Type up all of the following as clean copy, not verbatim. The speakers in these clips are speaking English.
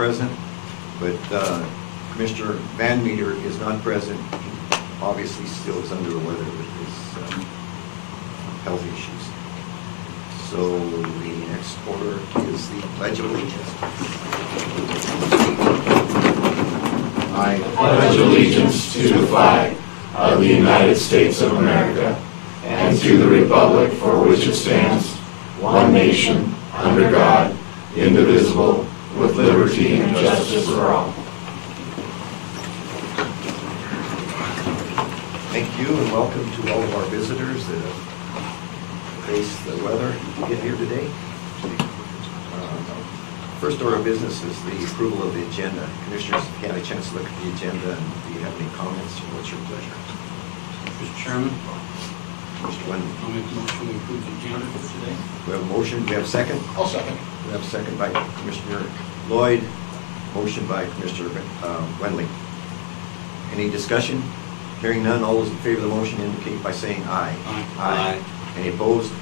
present, but Commissioner Van Meter is not present. He obviously still is under the weather with his health issues. So the next order is the Pledge of Allegiance. I pledge allegiance to the flag of the United States of America and to the republic for which it stands, one nation, under God, indivisible, with liberty and justice for all. Thank you and welcome to all of our visitors that have faced the weather to get here today. First order of business is the approval of the agenda. Commissioners, if you had a chance to look at the agenda, and do you have any comments, or what's your pleasure? Mr. Chairman, Mr. Wendell. I'll make a motion to approve the agenda for today. We have a motion. Do we have a second? I'll second. We have a second by Commissioner Lloyd. Motion by Commissioner Wendling. Any discussion? Hearing none, all those in favor of the motion indicate by saying aye. Aye. Aye. Any opposed?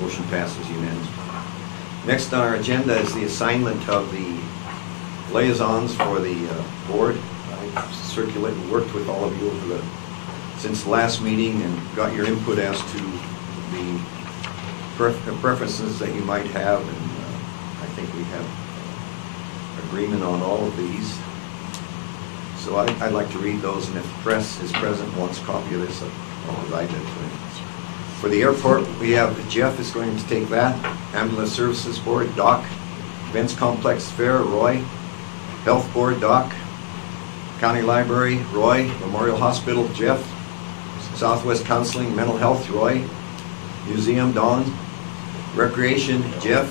Motion passes unanimously. Next on our agenda is the assignment of the liaisons for the board. I've worked with all of you over since the last meeting and got your input as to the preferences that you might have, and I think we have agreement on all of these. So I'd like to read those, and if the press is present, wants a copy of this, I'll provide that to him. For the airport, we have Jeff is going to take that. Ambulance Services Board, Doc. Events Complex Fair, Roy. Health Board, Doc. County Library, Roy. Memorial Hospital, Jeff. Southwest Counseling, Mental Health, Roy. Museum, Don. Recreation, Jeff.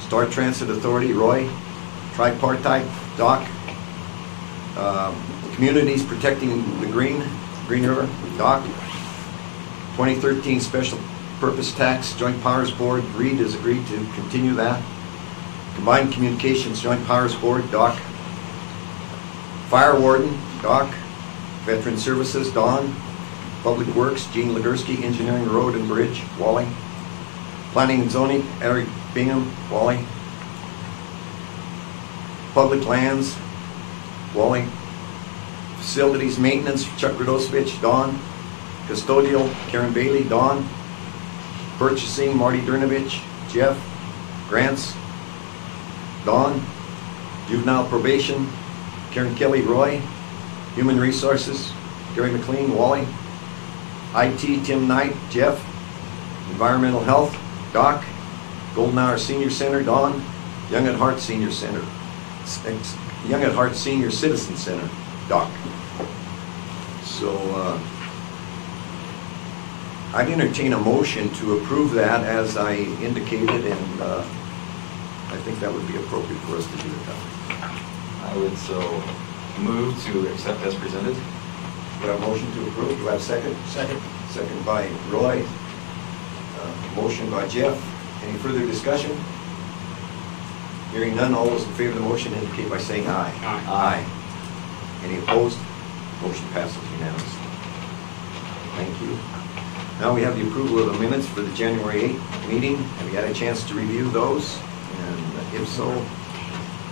Star Transit Authority, Roy. Tripartite, Doc. Communities Protecting the Green River, Doc. 2013 Special Purpose Tax Joint Powers Board, Reed has agreed to continue that. Combined Communications Joint Powers Board, Doc. Fire Warden, Doc. Veteran Services, Don. Public Works, Gene Legursky, Engineering, Road and Bridge, Wally. Planning and Zoning, Eric Bingham, Wally. Public Lands, Wally. Facilities Maintenance, Chuck Radosevich, Don. Custodial, Karen Bailey, Don. Purchasing, Marty Dernovich, Jeff. Grants, Don. Juvenile Probation, Karen Kelly, Roy. Human Resources, Gary McLean, Wally. IT, Tim Knight, Jeff. Environmental Health, Doc. Golden Hour Senior Center, Don. Young at Heart Senior Center, Young at Heart Senior Citizen Center, Doc. So I'd entertain a motion to approve that as I indicated, and I think that would be appropriate for us to do that. I would so move to accept as presented. Do I have a motion to approve? Do I have a second? Second. Second by Roy. Motion by Jeff. Any further discussion? Hearing none, all those in favor of the motion indicate by saying aye. Aye. Aye. Any opposed? Motion passes unanimously. Thank you. Now we have the approval of the minutes for the January 8th meeting. Have you had a chance to review those? And if so,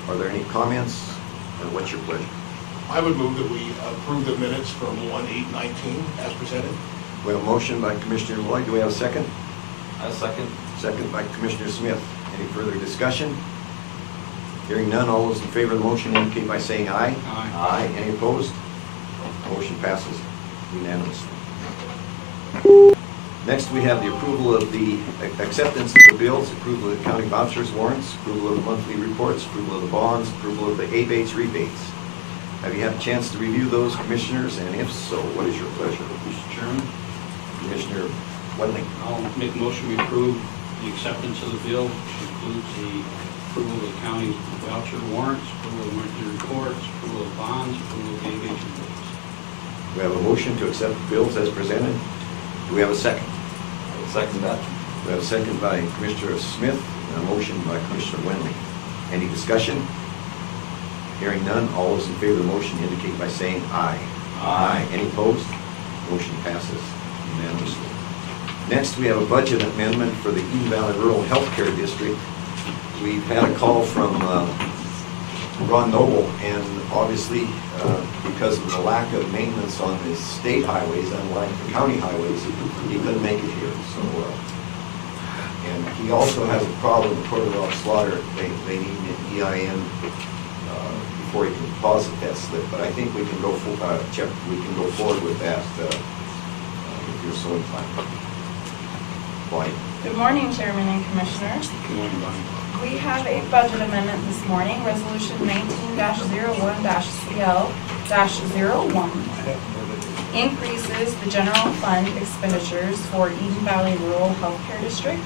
are there any comments, or what's your pleasure? I would move that we approve the minutes from 1/8/19 as presented. We have a motion by Commissioner Lloyd. Do we have a second? A second. Second by Commissioner Smith. Any further discussion? Hearing none, all those in favor of the motion indicate by saying aye. Aye. Aye. Any opposed? Motion passes unanimously. Next, we have the approval of the acceptance of the bills, approval of the county vouchers, warrants, approval of the monthly reports, approval of the bonds, approval of the abates, rebates. Have you had a chance to review those, commissioners? And if so, what is your pleasure? Mr. Chairman, Commissioner Wendling. I'll make a motion to approve the acceptance of the bill, which includes the approval of the county voucher warrants, approval of monthly reports, approval of bonds, approval of the abates and rebates. We have a motion to accept the bills as presented. Do we have a second? I will second that. We have a second by Commissioner Smith and a motion by Commissioner Wendling. Any discussion? Hearing none, all those in favor of the motion indicate by saying aye. Aye. Any opposed? Motion passes unanimously. Next, we have a budget amendment for the Eden Valley Rural Healthcare District. We've had a call from Ron Noble, and obviously, because of the lack of maintenance on the state highways, unlike the county highways, he couldn't make it here, so, and he also has a problem with Porter Rock Slaughter. They need an EIN before he can deposit that slip, but I think we can go, we can go forward with that if you're so inclined. Bonnie? Good morning, Chairman and Commissioners. Good morning, Bonnie. We have a budget amendment this morning, Resolution 19-01-CL-01. Increases the general fund expenditures for Eden Valley Rural Healthcare District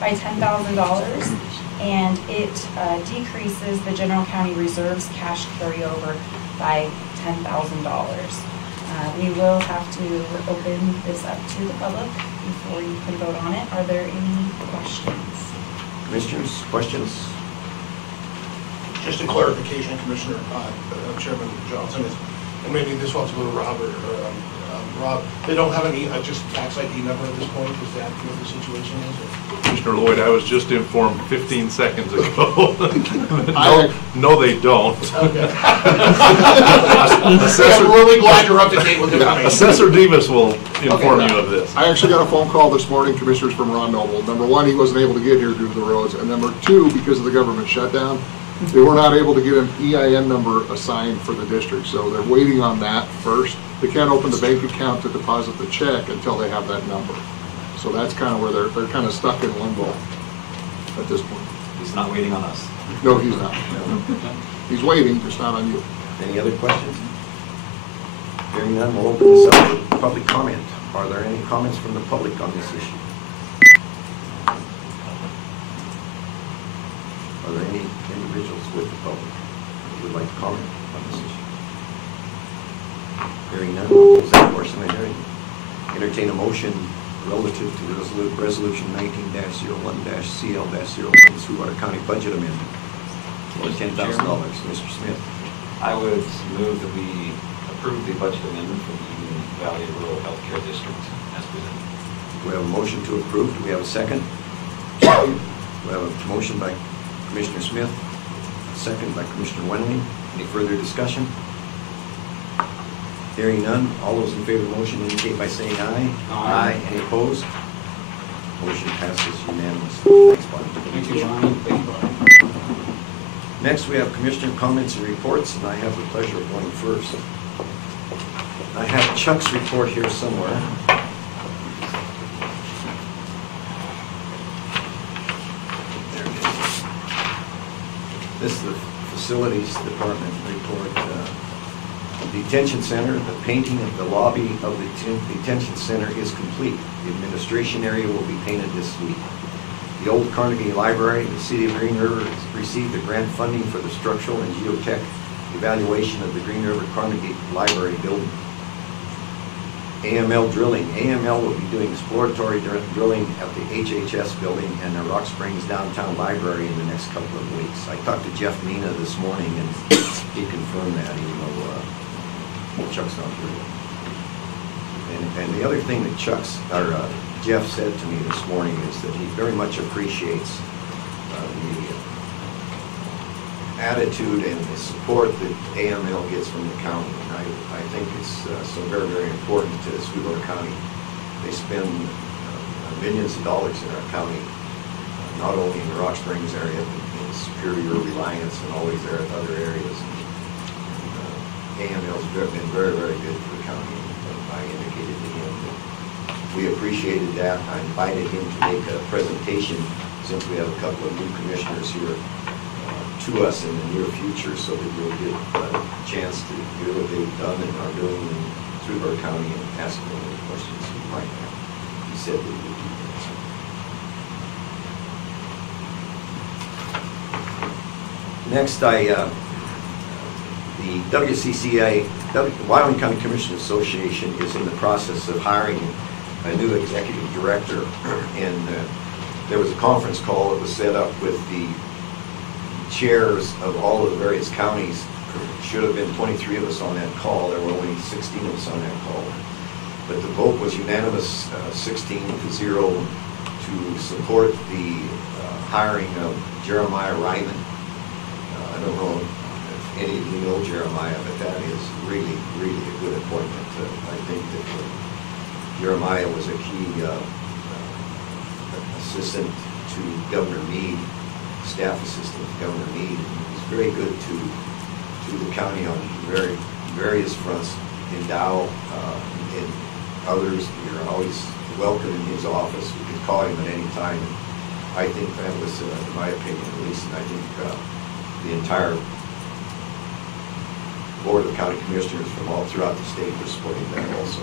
by $10,000, and it decreases the general county reserves cash carryover by $10,000. We will have to open this up to the public before you can vote on it. Are there any questions? Commissioners, questions? Just a clarification, Commissioner, Chairman Johnson, and maybe this one's a little Robert or Rob. They don't have any just tax ID number at this point. Is that what the situation is? Commissioner Lloyd, I was just informed 15 seconds ago. No, they don't. Okay. I'm really glad you're up to date with the information. Assessor Demas will inform you of this. I actually got a phone call this morning, Commissioners, from Ron Noble. Number one, he wasn't able to get here due to the roads, and number two, because of the government shutdown, they were not able to get an EIN number assigned for the district, so they're waiting on that first. They can't open the bank account to deposit the check until they have that number. So that's kind of where they're kind of stuck in limbo at this point. He's not waiting on us. No, he's not. He's waiting, just not on you. Any other questions? Hearing none, we'll open this up for public comment. Are there any comments from the public on this issue? Are there any individuals with the public who would like to comment on this issue? Hearing none, we'll close that portion of the hearing. Entertain a motion relative to Resolution 19-01-CL-01, Sweetwater County Budget Amendment for $10,000. Mr. Smith. I would move that we approve the budget amendment for the Eden Valley Rural Healthcare District as presented. We have a motion to approve. Do we have a second? We have a motion by Commissioner Smith, a second by Commissioner Wendling. Any further discussion? Hearing none, all those in favor of the motion indicate by saying aye. Aye. Any opposed? Motion passes unanimously. Thanks, Bonnie. Thank you, Bonnie. Thank you, Bonnie. Next, we have Commissioner comments and reports, and I have the pleasure of going first. I have Chuck's report here somewhere. There it is. This is the Facilities Department report. Detention Center, the painting of the lobby of the detention center is complete. The administration area will be painted this week. The old Carnegie Library, the City of Green River received the grant funding for the structural and geotech evaluation of the Green River Carnegie Library building. AML drilling. AML will be doing exploratory drilling at the HHS building and the Rock Springs Downtown Library in the next couple of weeks. I talked to Jeff Mina this morning and he confirmed that, even though Chuck's not here. And the other thing that Jeff said to me this morning is that he very much appreciates the attitude and the support that AML gets from the county. And I think it's so very, very important to Sweetwater County. They spend millions of dollars in our county, not only in the Rock Springs area, but in Superior, Reliance, and always there at other areas. AML's been very, very good for the county. I indicated to him that we appreciated that. I invited him to make a presentation, since we have a couple of new commissioners here, to us in the near future, so that we'll get a chance to hear what they've done and are doing in Sweetwater County and ask them any questions he might have. He said that he would do that. Next, the WCCA, Wyoming County Commissioners Association, is in the process of hiring a new executive director, and there was a conference call that was set up with the chairs of all of the various counties. Should have been 23 of us on that call. There were only 16 of us on that call. But the vote was unanimous, 16-0, to support the hiring of Jeremiah Ryman. I don't know if any of you know Jeremiah, but that is really, really a good appointment. I think that Jeremiah was a key assistant to Governor Meade, staff assistant to Governor Meade. He's very good to the county on various fronts. In Dow, in others, you're always welcome in his office. We could call him at any time. I think that was, in my opinion at least, and I think the entire Board of County Commissioners from all throughout the state were supporting that also.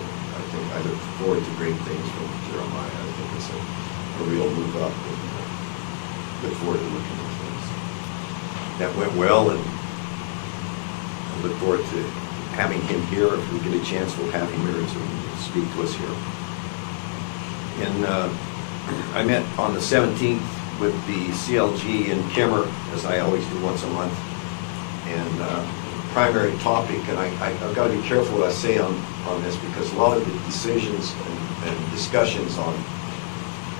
I look forward to great things from Jeremiah. I think it's a real move up, and look forward to working with things. That went well, and I look forward to having him here. If we get a chance, we'll have him here to speak to us here. And I met on the 17th with the CLG in Kimmer, as I always do once a month. And primary topic, and I've got to be careful what I say on this, because a lot of the decisions and discussions on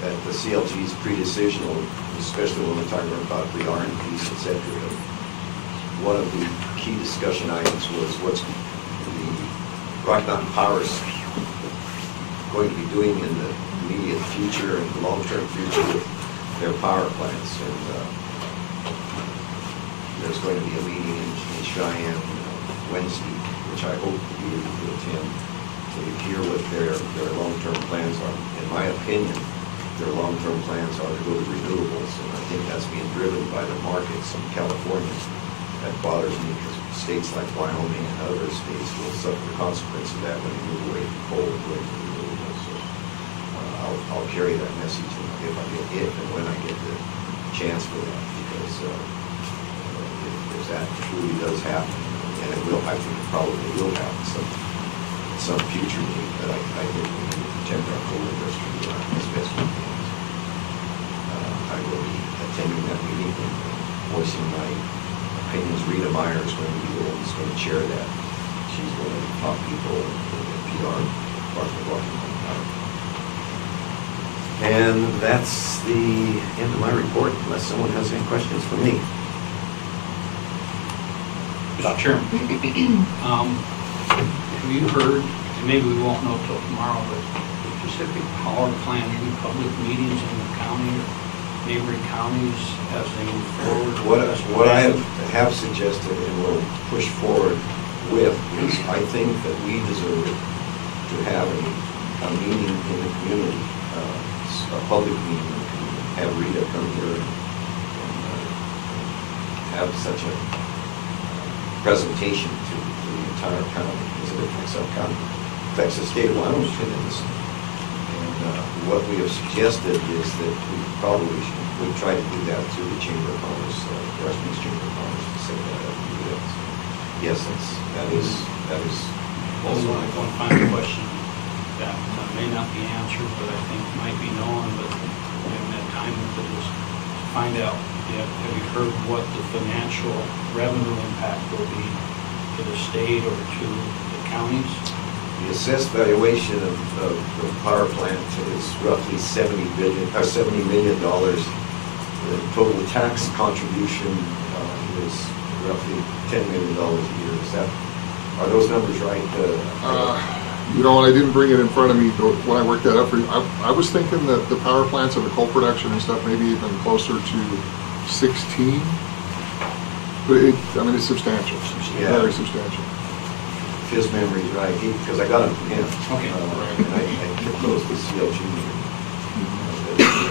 at the CLG's pre-decisional, especially when we're talking about the RNPs, etc. One of the key discussion items was what's the Rocky Mountain Power's going to be doing in the immediate future and long-term future with their power plants. And there's going to be a meeting in Cheyenne Wednesday, which I hope to be able to attend to hear what their long-term plans are. In my opinion, their long-term plans are to go to renewables, and I think that's being driven by the markets in California. That bothers me, because states like Wyoming and other states will suffer the consequence of that when they move away from coal and go to renewables. So I'll carry that message if and when I get the chance for that, because if that truly does happen, and it will, I think it probably will happen some future date, but I think we need to protect our coal industry as best we can. I will be attending that meeting and voicing my opinions. Rita Meyer is going to be the one who's going to chair that. She's one of the top people in the PR department of Washington Power. And that's the end of my report, unless someone has any questions for me. Mr. Chairman, have you heard, and maybe we won't know till tomorrow, but Pacific Power planning public meetings in the county or neighboring counties as they move forward? What I have suggested and will push forward with is, I think that we deserve to have a meeting in the community, a public meeting in the community. Have Rita come here and have such a presentation to the entire county, because it affects our county, affects the state of Wyoming tremendously. And what we have suggested is that we probably would try to do that through the Chamber of Commerce, the Westminster Chamber of Commerce, to set that up. Yes, that is. One final question that may not be answered, but I think might be known, but we haven't had time with it, is to find out, have you heard what the financial revenue impact will be to the state or to the counties? The assessed valuation of the power plant is roughly $70 million. The total tax contribution is roughly $10 million a year. Are those numbers right? You know, I didn't bring it in front of me when I worked that up for you. I was thinking that the power plants and the coal production and stuff maybe even closer to 16. But it's substantial. Yeah. Very substantial. If his memory's right, because I got it from him. Okay. And I took those to CLG.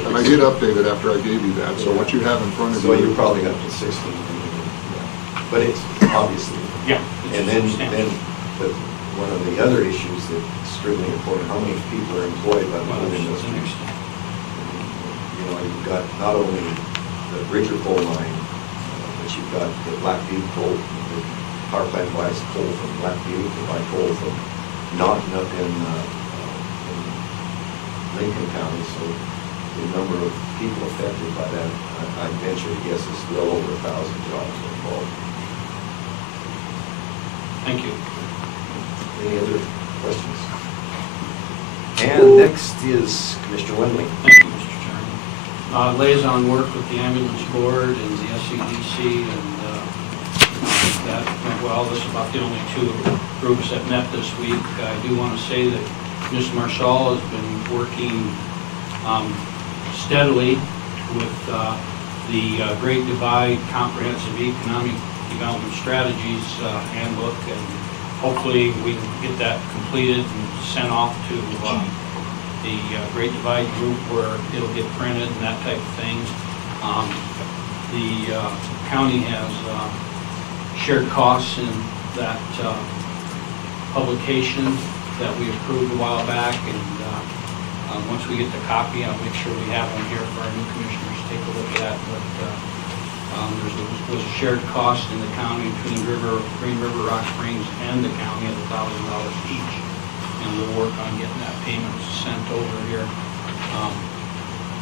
And I did update it after I gave you that. So what you have in front of you. So you probably got to 16. But it's obviously. Yeah. And then one of the other issues that's extremely important, how many people are employed by the coal industry? You know, you've got not only the Bridger coal mine, but you've got the Black Butte coal. The power plant buys coal from Black Butte, they buy coal from Naughton up in Lincoln County. So the number of people affected by that, I venture to guess, is well over 1,000 jobs involved. Thank you. Any other questions? And next is Commissioner Wendling. Thank you, Mr. Chairman. Liaison work with the ambulance board and the SCDC and that went well. This is about the only two groups that met this week. I do want to say that Ms. Marshall has been working steadily with the Great Divide Comprehensive Economic Development Strategies handbook, and hopefully we can get that completed and sent off to the Great Divide group where it'll get printed and that type of thing. The county has shared costs in that publication that we approved a while back, and once we get the copy, I'll make sure we have one here for our new commissioners to take a look at. But there was a shared cost in the county between Green River, Rock Springs, and the county of $1,000 each, and we'll work on getting that payment sent over here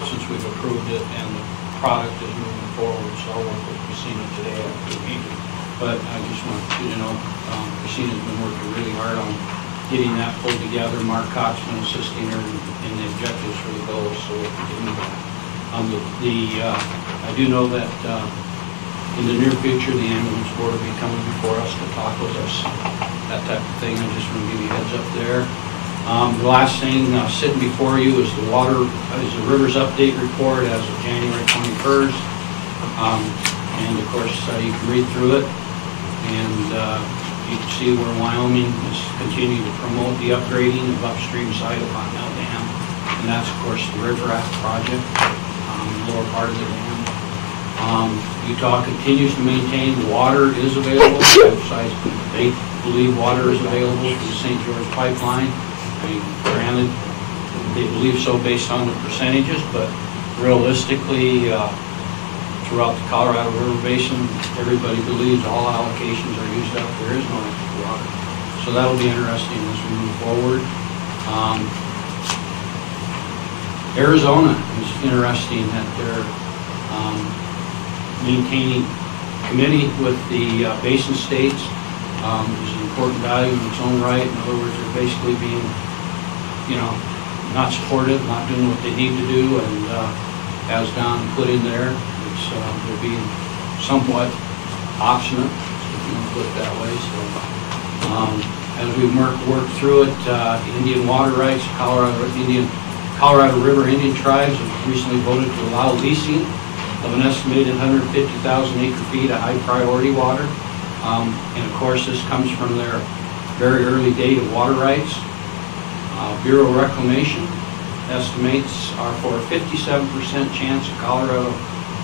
since we've approved it and the product is moving forward. So I'll work with Christina today after the meeting. But I just want you to know, Christina's been working really hard on getting that pulled together. Mark Cott's been assisting her in the objectives for the goals, so we'll continue that. I do know that in the near future, the ambulance board will be coming before us to talk with us, that type of thing. I just want to give you a heads up there. The last thing sitting before you is the Rivers Update Report as of January 21st. And of course, you can read through it, and you can see where Wyoming is continuing to promote the upgrading of upstream side of Continental Dam, and that's of course the River Raft project, the lower part of the dam. Utah continues to maintain water is available. They believe water is available through the St. George pipeline. I mean, granted, they believe so based on the percentages, but realistically, throughout the Colorado River Basin, everybody believes all allocations are used up. There is no extra water. So that'll be interesting as we move forward. Arizona is interesting that they're maintaining committee with the basin states. Is an important value in its own right. In other words, they're basically being, not supportive, not doing what they need to do, and as Don put in there, they're being somewhat obstinate, if you want to put it that way. So, as we work through it, the Indian water rights, Colorado River Indian tribes have recently voted to allow leasing of an estimated 150,000 acre feet of high priority water. And of course, this comes from their very early date of water rights. Bureau of Reclamation estimates are for a 57% chance of Colorado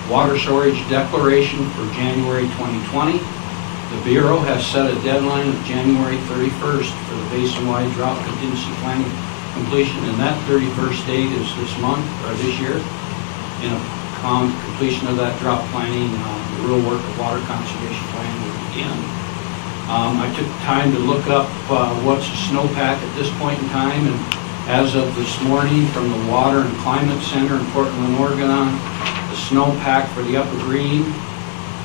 water storage declaration for January 2020. The Bureau has set a deadline of January 31st for the basin-wide drought contingency planning completion, and that 31st date is this month, or this year. In upon completion of that drought planning, the real work of water conservation planning will begin. I took time to look up what's a snowpack at this point in time, and as of this morning from the Water and Climate Center in Portland, Oregon, the snowpack for the Upper Green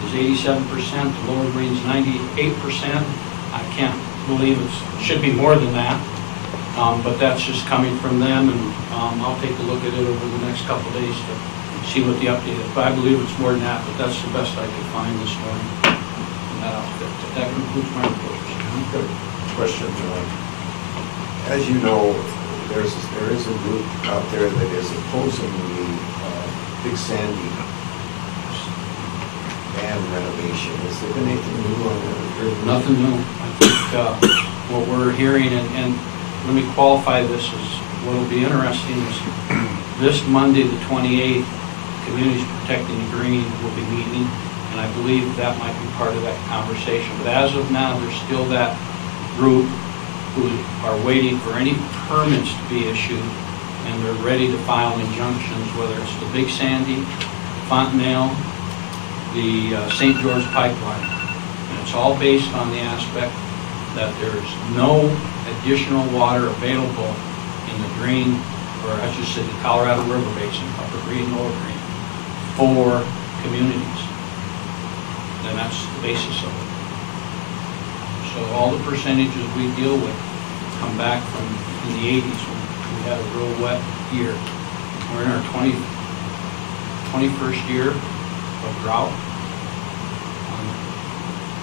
is 87%, the Lower Green is 98%. I can't believe it should be more than that, but that's just coming from them, and I'll take a look at it over the next couple of days to see what the update is. But I believe it's more than that, but that's the best I could find this morning in that outfit. That concludes my report. Good question. As you know, there is a group out there that is opposing the Big Sandy dam renovation. Is there been anything new on that? Nothing new. I think what we're hearing, and let me qualify this as what will be interesting is this Monday, the 28th, Communities Protecting the Green will be meeting, and I believe that might be part of that conversation. But as of now, there's still that group who are waiting for any permits to be issued, and they're ready to file injunctions, whether it's the Big Sandy, Fontenelle, the St. George pipeline. And it's all based on the aspect that there's no additional water available in the Green, or I should say the Colorado River Basin, Upper Green, Lower Green, for communities. And that's the basis of it. So all the percentages we deal with come back from in the 80s when we had a real wet year. We're in our 21st year of drought.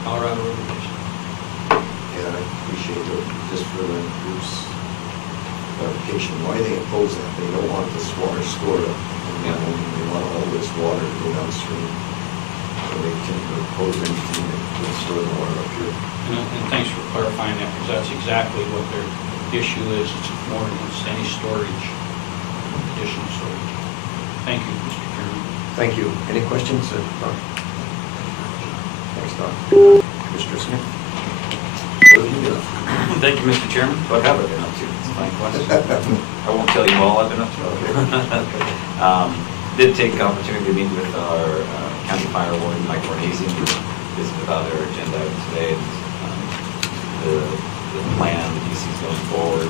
Colorado River Basin. And I appreciate it, just for the group's clarification, why they oppose that. They don't want this water stored up. Yeah. They want all this water to go downstream. So they tend to oppose anything that will store the water up here. And thanks for clarifying that, because that's exactly what their issue is. It's more against any storage, additional storage. Thank you, Mr. Chairman. Thank you. Any questions? Doc? Thanks, Doc. Commissioner Smith? What have you done? Thank you, Mr. Chairman. What have I been up to? It's a fine question. I won't tell you all I've been up to. Did take the opportunity to meet with our county fire warden, Mike Bornese, who visited about their agenda item today, and the plan that he sees going forward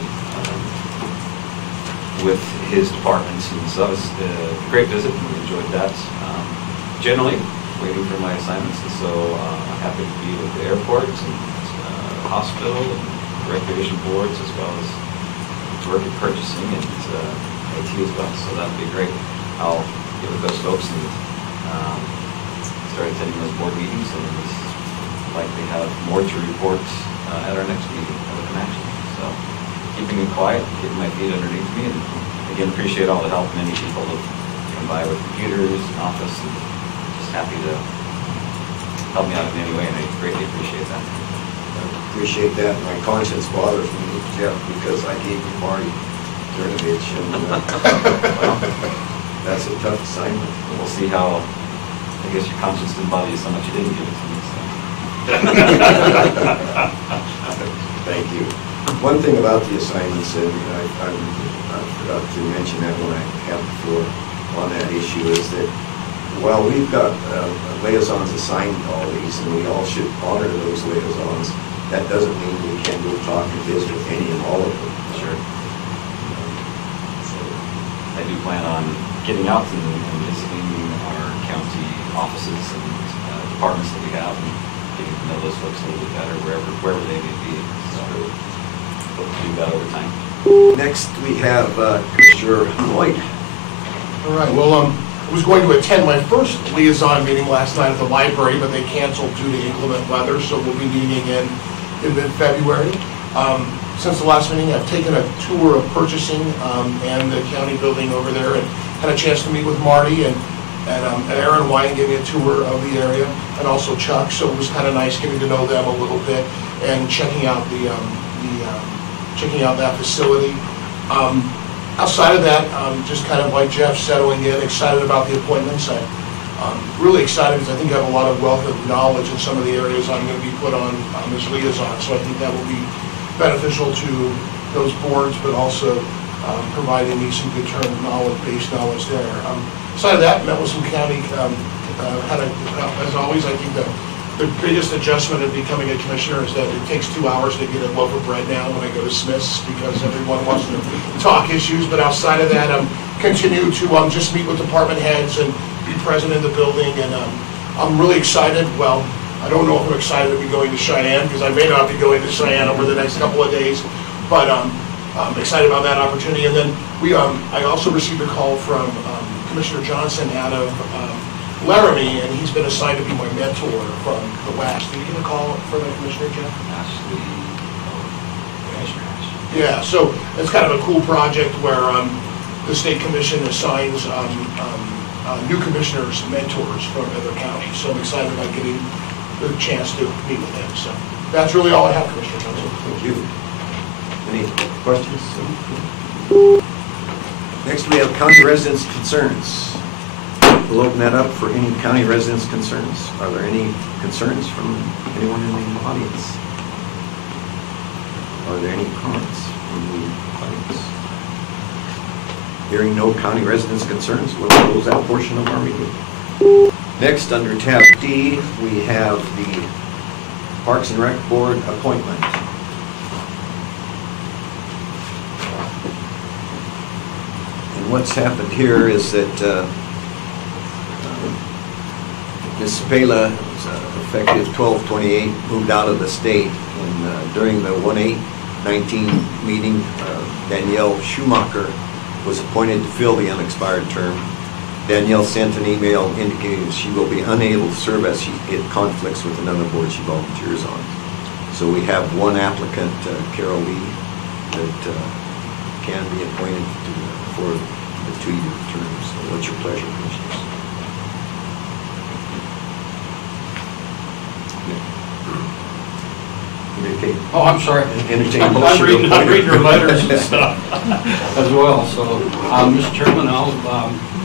with his departments. And so that was a great visit, and we enjoyed that. Generally, waiting for my assignments, and so I'm happy to be with the airports and hospital and recreation boards, as well as work at purchasing and IT as well. So that'd be great. I'll get with those folks and start attending those board meetings, and likely have more to report at our next meeting, I would imagine. So keeping it quiet, getting my feet underneath me, and again, appreciate all the help. Many people have come by with computers and office, and just happy to help me out in any way, and I greatly appreciate that. Appreciate that. My conscience bothers me, Jeff, because I gave you Marty Cernovich, and well, that's a tough assignment. We'll see how, I guess your conscience didn't bother you so much you didn't give it to me. So. Thank you. One thing about the assignments, and I forgot to mention that when I have the floor on that issue, is that while we've got liaisons assigned to all these, and we all should honor those liaisons, that doesn't mean we can't go talk and visit with any and all of them. Sure. So I do plan on getting out and visiting our county offices and departments that we have, and getting to know those folks a little bit better wherever they may be. So hope to do that over time. Next, we have Commissioner Lloyd. All right, well, I was going to attend my first liaison meeting last night at the library, but they canceled due to inclement weather, so we'll be meeting again in mid-February. Since the last meeting, I've taken a tour of purchasing and the county building over there, and had a chance to meet with Marty and Aaron Wine gave me a tour of the area, and also Chuck, so it was kind of nice getting to know them a little bit and checking out checking out that facility. Outside of that, just kind of like Jeff, settling in, excited about the appointments. I'm really excited because I think I have a lot of wealth of knowledge in some of the areas I'm going to be put on as liaison, so I think that will be beneficial to those boards, but also providing me some good based knowledge there. Aside of that, met with some county, as always, I think the biggest adjustment of becoming a commissioner is that it takes 2 hours to get a loaf of bread now when I go to Smith's, because everyone wants to talk issues. But outside of that, continue to just meet with department heads and be present in the building. And I'm really excited. Well, I don't know if I'm excited to be going to Cheyenne, because I may not be going to Cheyenne over the next couple of days. But I'm excited about that opportunity. And then I also received a call from Commissioner Johnson out of Laramie, and he's been assigned to be my mentor from the West. Did you get a call from the Commissioner, Jeff? Ashley, Yeah, so it's kind of a cool project where the state commission assigns new commissioners mentors from other counties. So I'm excited about getting the chance to meet with him. So that's really all I have, Commissioner Johnson. Thank you. Any questions? Next, we have county residents' concerns. We'll open that up for any county residents' concerns. Are there any concerns from anyone in the audience? Are there any comments from the audience? Hearing no county residents' concerns, we'll close that portion of our meeting. Next, under tab D, we have the Parks and Rec Board appointment. And what's happened here is that Ms. Pela, effective 12/28, moved out of the state, and during the 1/8/19 meeting, Danielle Schumacher was appointed to fill the unexpired term. Danielle sent an email indicating she will be unable to serve as it conflicts with another board she volunteers on. So we have one applicant, Carol Lee, that can be appointed for the 2-year term. So what's your pleasure, Commissioners? Okay. Oh, I'm sorry. Entertain a I'm motion to reading appoint. your letters and stuff as well. So, Mr. Chairman, I'll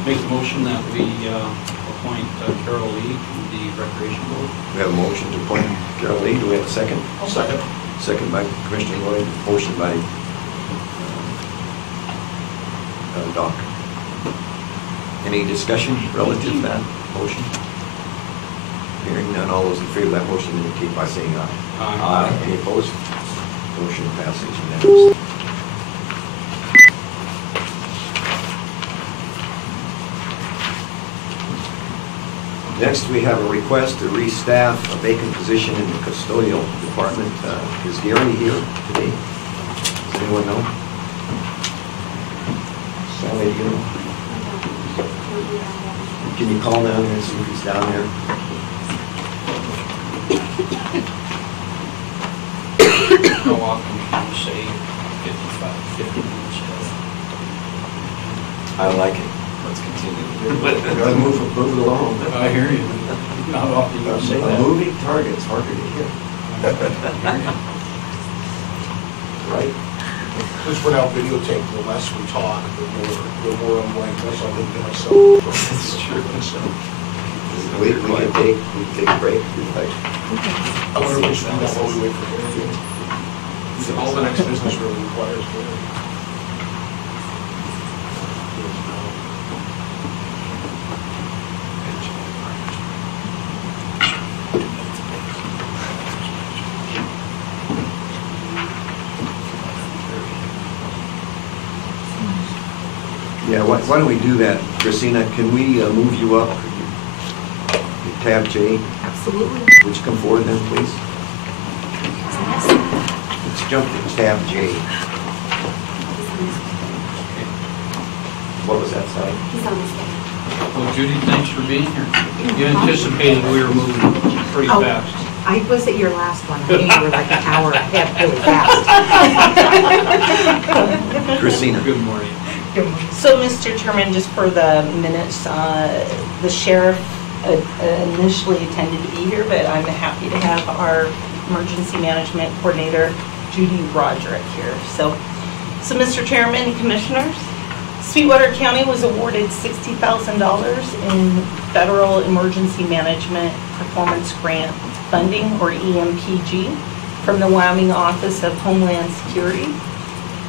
make the motion that we appoint Carol Lee to the Recreation Board. We have a motion to appoint Carol Lee. Do we have a second? Second. Second by Commissioner Lloyd. Motion by Doc. Any discussion relative to that motion? Hearing none, all those in favor of that motion indicate by saying aye. Aye. Any opposed? Motion passes unanimously. Next, we have a request to restaff a vacant position in the custodial department. Is Gary here today? Does anyone know? Sally, do you know? Can you call down there and see if he's down there? How often can you say 50 minutes? I like it. Let's continue. Gotta move it along. I hear you. Not often you say A that. moving target's harder to hit. Right? Since we're now videotaped, the less we talk, the more I'm like, that's all I think to myself. That's true. We can take a break if you'd like. I wonder if we should do that while we wait for Gary. All the next business really requires Gary. Yeah, why don't we do that? Christina, can we move you up? Tab J, Absolutely. would you come forward then, please? Let's jump to tab J. What was that, Sally? He's on his way. Well, Judy, thanks for being here. You anticipated we were moving pretty Oh. fast. I was at your last one. I knew you were like an hour ahead really fast. Christina. Good morning. So, Mr. Chairman, just for the minutes, the sheriff initially intended to be here, but I'm happy to have our emergency management coordinator, Judy Roderick, here. So, Mr. Chairman and Commissioners, Sweetwater County was awarded $60,000 in Federal Emergency Management Performance Grant Funding, or EMPG, from the Wyoming Office of Homeland Security.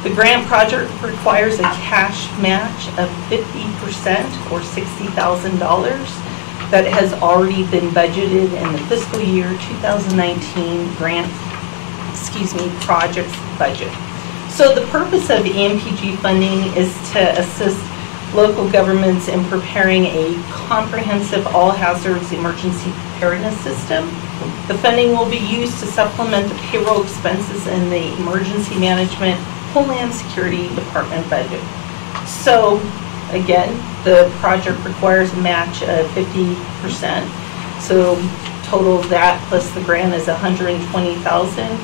The grant project requires a cash match of 50% or $60,000 that has already been budgeted in the fiscal year 2019 project budget. So the purpose of EMPG funding is to assist local governments in preparing a comprehensive all-hazards emergency preparedness system. The funding will be used to supplement the payroll expenses in the Emergency Management Homeland Security Department budget. So, again, the project requires a match of 50%. So, total of that plus the grant is $120,000,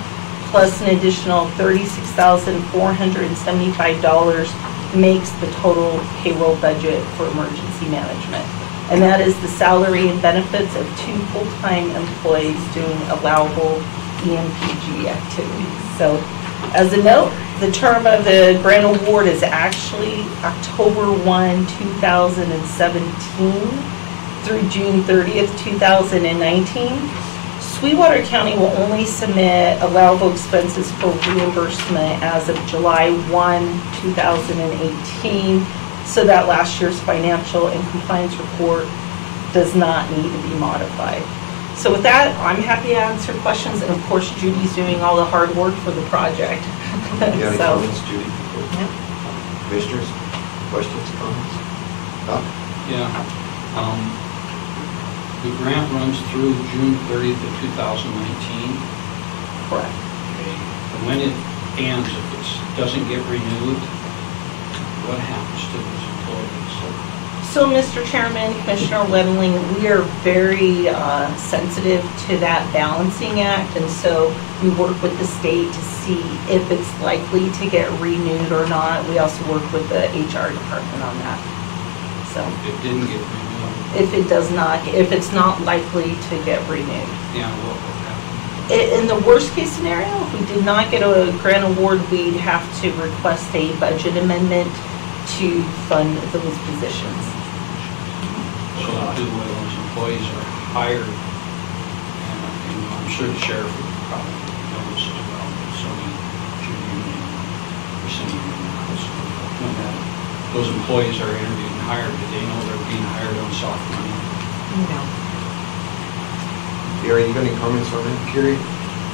plus an additional $36,475 makes the total payroll budget for emergency management. And that is the salary and benefits of 2 full-time employees doing allowable EMPG activities. So, as a note, the term of the grant award is actually October 1, 2017 through June 30th, 2019. Sweetwater County will only submit allowable expenses for reimbursement as of July 1, 2018, so that last year's financial and compliance report does not need to be modified. So with that, I'm happy to answer questions, and of course, Judy's doing all the hard work for the project. Do you have any So, comments, Judy? yeah. Commissioners, questions, comments? Doc? Yeah. The grant runs through June 30th of 2019. Correct. Okay. When it ends, if it doesn't get renewed, what happens to those employees? So, Mr. Chairman, Commissioner Wendling, we are very sensitive to that balancing act, and so we work with the state to see if it's likely to get renewed or not. We also work with the HR department on that. So, It didn't get renewed. if it does not, if it's not likely to get renewed. Yeah, what would happen? In the worst case scenario, if we did not get a grant award, we'd have to request a budget amendment to fund those positions. So do the way those employees are hired, and I'm sure the sheriff would probably know this as well, but so should be rescinding when those employees are interviewed and hired, do they know they're being hired on soft money? No. Gary, you got any comments on that? Gary?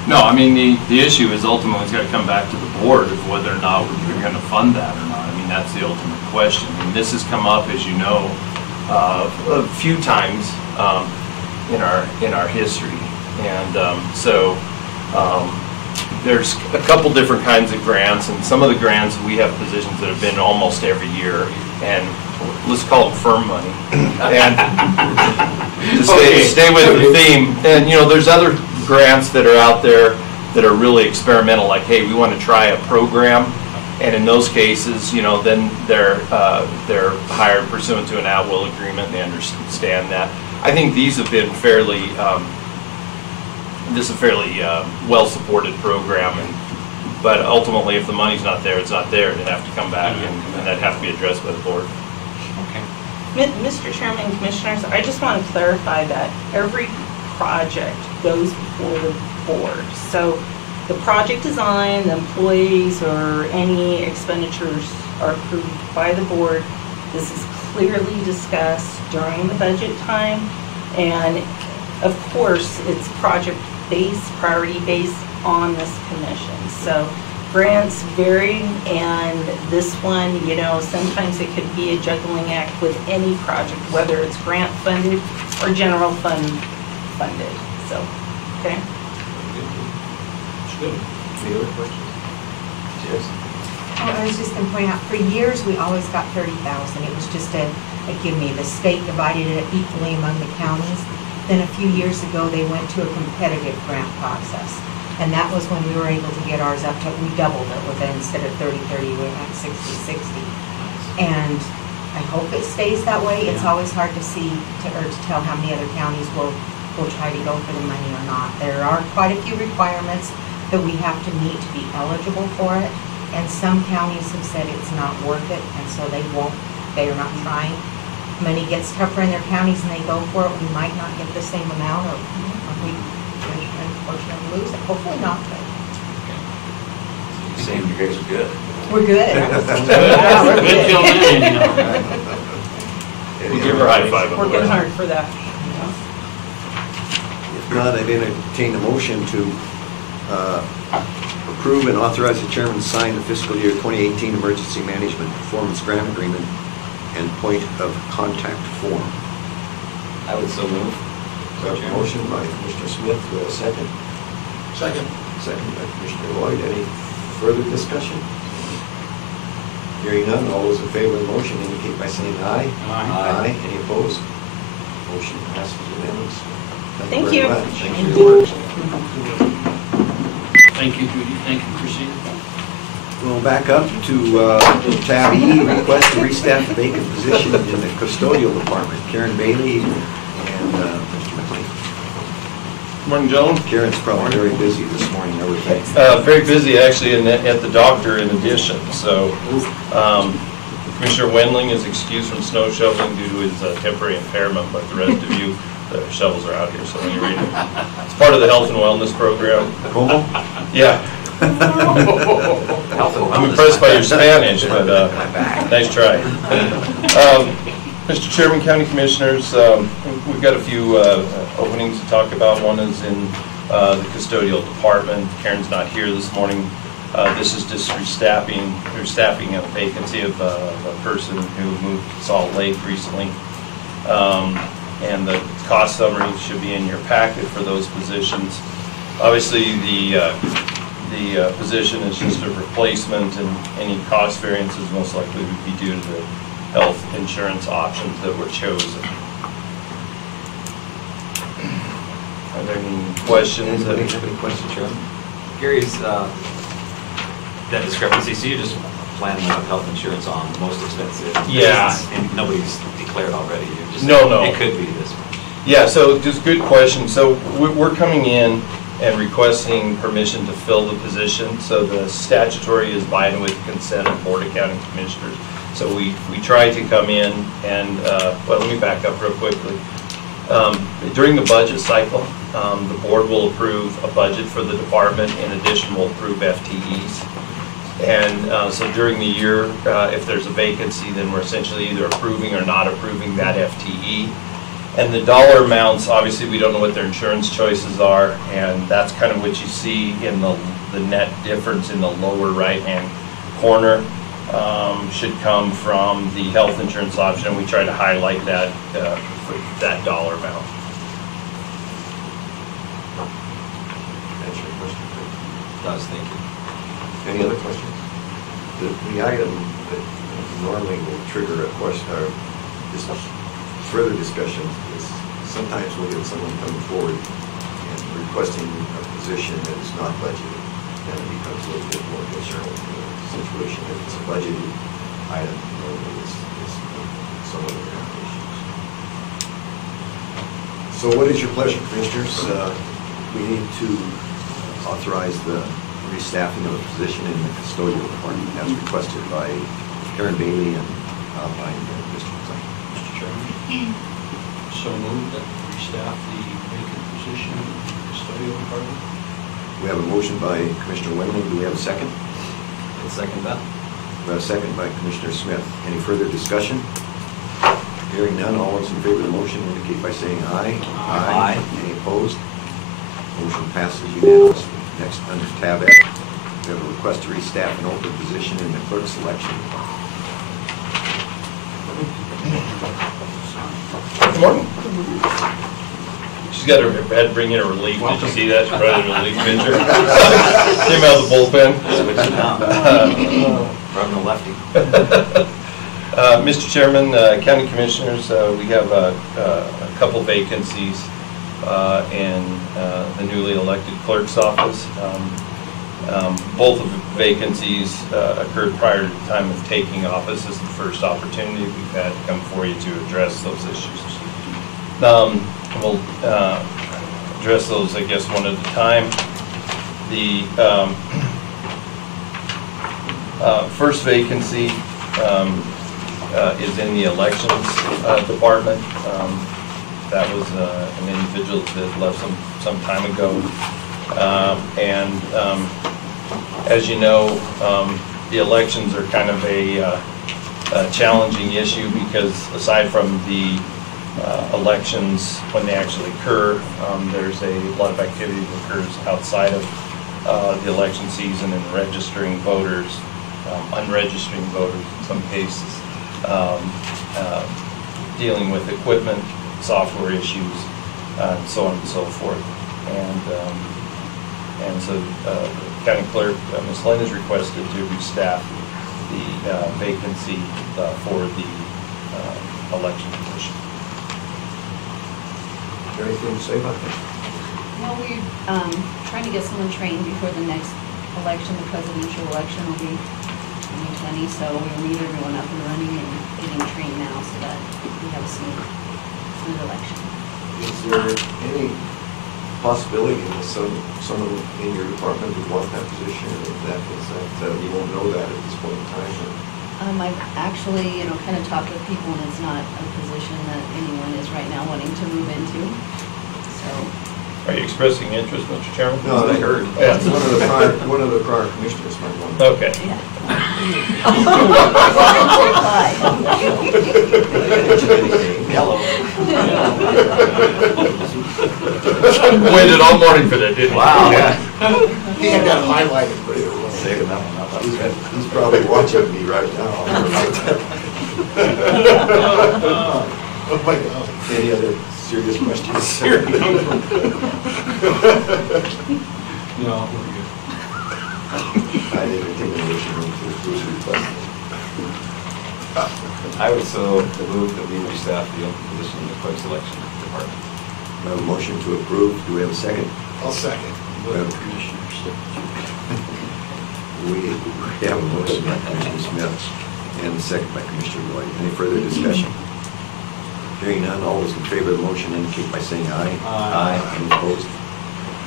No, I mean, the issue is ultimately it's got to come back to the board of whether or not we're going to fund that or not. I mean, that's the ultimate question. And this has come up, as you know, a few times in our history. And there's a couple different kinds of grants, and some of the grants, we have positions that have been almost every year, and let's call them firm money. And to stay with the theme, and there's other grants that are out there that are really experimental, like, hey, we want to try a program, and in those cases, then they're hired pursuant to an at-will agreement, and they understand that. I think these have been fairly well-supported program, but ultimately, if the money's not there, it's not there. It'd have to come back, and that'd have to be addressed by the board. Okay. Mr. Chairman, Commissioners, I just want to clarify that every project goes before the board. So the project design, the employees, or any expenditures are approved by the board. This is clearly discussed during the budget time, and of course, it's project-based, priority-based on this commission. So grants vary, and this one, sometimes it could be a juggling act with any project, whether it's grant funded or general fund funded. So, okay. It's good. Any other questions? Yes. Oh, I was just going to point out, for years, we always got 30,000. It was just a gimme. The state divided it equally among the counties. Then a few years ago, they went to a competitive grant process. And that was when we were able to get ours up to, we doubled it with it. Instead of 30-30, we went 60-60. And I hope it stays that way. It's always hard to see or to tell how many other counties will try to go for the money or not. There are quite a few requirements that we have to meet to be eligible for it. And some counties have said it's not worth it, and so they are not trying. Money gets tougher in their counties and they go for it, we might not get the same amount, or we unfortunately lose it. Hopefully not, but Saying you guys are good. we're good. Yeah, we're Good till good. then, We give her a high five. Working hard for that. If not, I'd entertain a motion to approve and authorize the chairman to sign the fiscal year 2018 Emergency Management Performance Grant Agreement and point of contact form. I would so move. So a motion by Commissioner Smith, do we have a second? Second. Second by Commissioner Lloyd. Any further discussion? Hearing none, all those in favor of the motion indicate by saying aye. Aye. Any opposed? Motion passes unanimously. Thank very you. much. Thanks for your work. Thank you, Judy. Thank you, Christine. We'll back up to tab E, request to restaff the vacant position in the custodial department. Karen Bailey and Mr. McLean. Morning, gentlemen. Karen's probably very busy this morning, I would think. Very busy, actually, at the doctor in addition. So Commissioner Wendling is excused from snow shoveling due to his temporary impairment, but the rest of you, the shovels are out here, so let me read it. It's part of the health and wellness program. Como? Yeah. I'm impressed by your Spanish, but nice try. Mr. Chairman, County Commissioners, we've got a few openings to talk about. One is in the custodial department. Karen's not here this morning. This is just staffing a vacancy of a person who moved to Salt Lake recently. And the cost summary should be in your packet for those positions. Obviously, the position is just a replacement, and any cost variances most likely would be due to the health insurance options that were chosen. Are there any questions? Anybody have any questions, John? Gary's, that discrepancy, so you're just planning on health insurance on the most expensive? Yeah. And nobody's declared already? You're just No, no. It could be this one. Yeah, so just good question. So we're coming in and requesting permission to fill the position. So the statutory is by and with consent of Board of County Commissioners. So we try to come in and, well, let me back up real quickly. During the budget cycle, the board will approve a budget for the department. In addition, we'll approve FTEs. And so during the year, if there's a vacancy, then we're essentially either approving or not approving that FTE. And the dollar amounts, obviously, we don't know what their insurance choices are, and that's kind of what you see in the net difference in the lower right-hand corner. Should come from the health insurance option. We try to highlight that for that dollar amount. Answer your question. Does, thank you. Any other questions? The item that normally will trigger a question, or just further discussion, is sometimes we'll get someone coming forward and requesting a position that is not budgeted, and it becomes a little bit more difficult situation. If it's a budgeted item, normally it's some other kind of issues. So what is your pleasure, Commissioners? We need to authorize the restaffing of a position in the custodial department as requested by Karen Bailey and by Mr. McLean. Mr. Chairman, so moved that we restaff the vacant position in the custodial department. We have a motion by Commissioner Wendling. Do we have a second? I'll second that. We have a second by Commissioner Smith. Any further discussion? Hearing none, all those in favor of the motion indicate by saying aye. Aye. Any opposed? Motion passes unanimously. Next, under tab F, we have a request to restaff an open position in the clerk selection. Good morning. She's got her head bringing a relief. Did you see that? She brought in a relief pitcher. Came out of the bullpen. Switch it out. From the lefty. Mr. Chairman, County Commissioners, we have a couple vacancies in the newly elected clerk's office. Both of the vacancies occurred prior to the time of taking office. This is the first opportunity we've had to come for you to address those issues. We'll address those, I guess, one at a time. The first vacancy is in the elections department. That was an individual that left some time ago. As you know, the elections are kind of a challenging issue because aside from the elections, when they actually occur, there's a lot of activity that occurs outside of the election season in registering voters, unregistering voters in some cases, dealing with equipment, software issues, and so on and so forth. And so the county clerk, Ms. Lynn, has requested to restaff the vacancy for the election position. Is there anything to say about that? No, we're trying to get someone trained before the next election. The presidential election will be 2020, so we need everyone up and running and getting trained now so that we have a smooth election. Is there any possibility that someone in your department would want that position, or that you won't know that at this point in time? Or? I've actually, kind of talked with people, and it's not a position that anyone is right now wanting to move into. So. Are you expressing interest, Mr. Chairman? No, I heard. Yeah. One of the prior commissioners might want. Okay. Yeah. Hello. Waited all morning for that, didn't we? Wow. Yeah. He had that highlighted. Saving that one up. He's probably watching me right now. Oh my God. Any other serious questions? No, we're good. I entertain a motion to approve the request. I would so move that we restaff the open position in the clerk selection department. We have a motion to approve. Do we have a second? I'll second. We have a motion by Commissioner Smith and a second by Commissioner Lloyd. Any further discussion? Hearing none, all those in favor of the motion indicate by saying aye. Aye. Any opposed?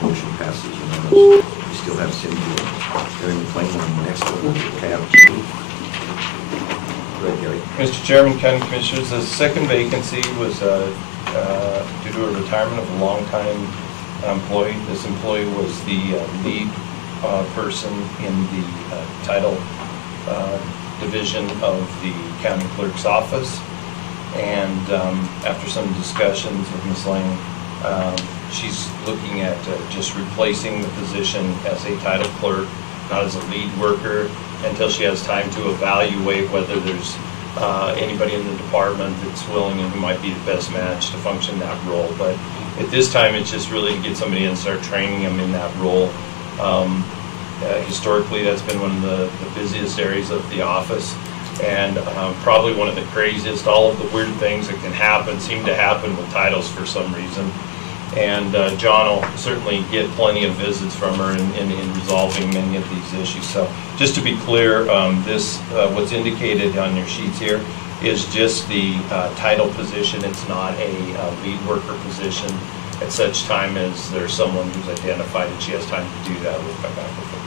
Motion passes unanimously. We still have Cindy Gary McLean on the next one, tab G. Go ahead, Gary. Mr. Chairman, County Commissioners, the second vacancy was due to a retirement of a longtime employee. This employee was the lead person in the title division of the county clerk's office. And after some discussions with Ms. Lane, she's looking at just replacing the position as a title clerk, not as a lead worker, until she has time to evaluate whether there's anybody in the department that's willing and who might be the best match to function that role. But at this time, it's just really to get somebody in and start training them in that role. Historically, that's been one of the busiest areas of the office, and probably one of the craziest. All of the weird things that can happen seem to happen with titles for some reason. And John will certainly get plenty of visits from her in resolving many of these issues. So just to be clear, what's indicated on your sheets here is just the title position. It's not a lead worker position. At such time as there's someone who's identified that she has time to do that, we'll come back with it.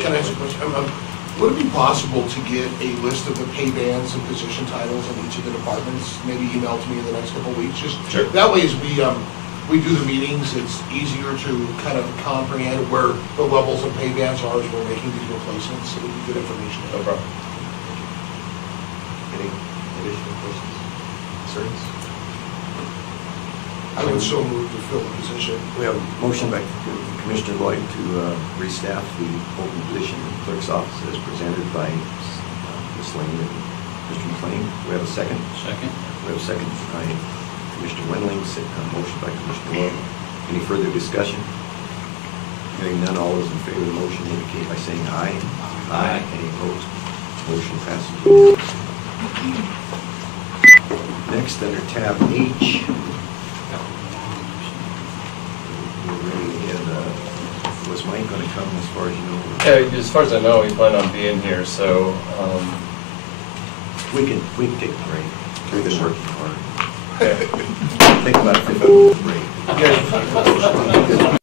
Can I ask a question? Would it be possible to get a list of the pay bands and position titles in each of the departments, maybe email to me in the next couple of weeks? Just sure. That way, as we do the meetings, it's easier to kind of comprehend where the levels of pay bands are as we're making these replacements. It would be good information. No problem. Any additional questions, concerns? I would so move to fill the position. We have a motion by Commissioner Lloyd to restaff the open position in the clerk's office as presented by Ms. Lane and Mr. McLean. We have a second. Second. We have a second by Commissioner Wendling, motion by Commissioner Lloyd. Any further discussion? Hearing none, all those in favor of the motion indicate by saying aye. Aye. Any opposed? Motion passes. Next, under tab H, was Mike going to come as far as you know? Yeah, as far as I know, he planned on being here, so We can take a break. We've been working hard. okay. Take about a 15-minute break. Yeah.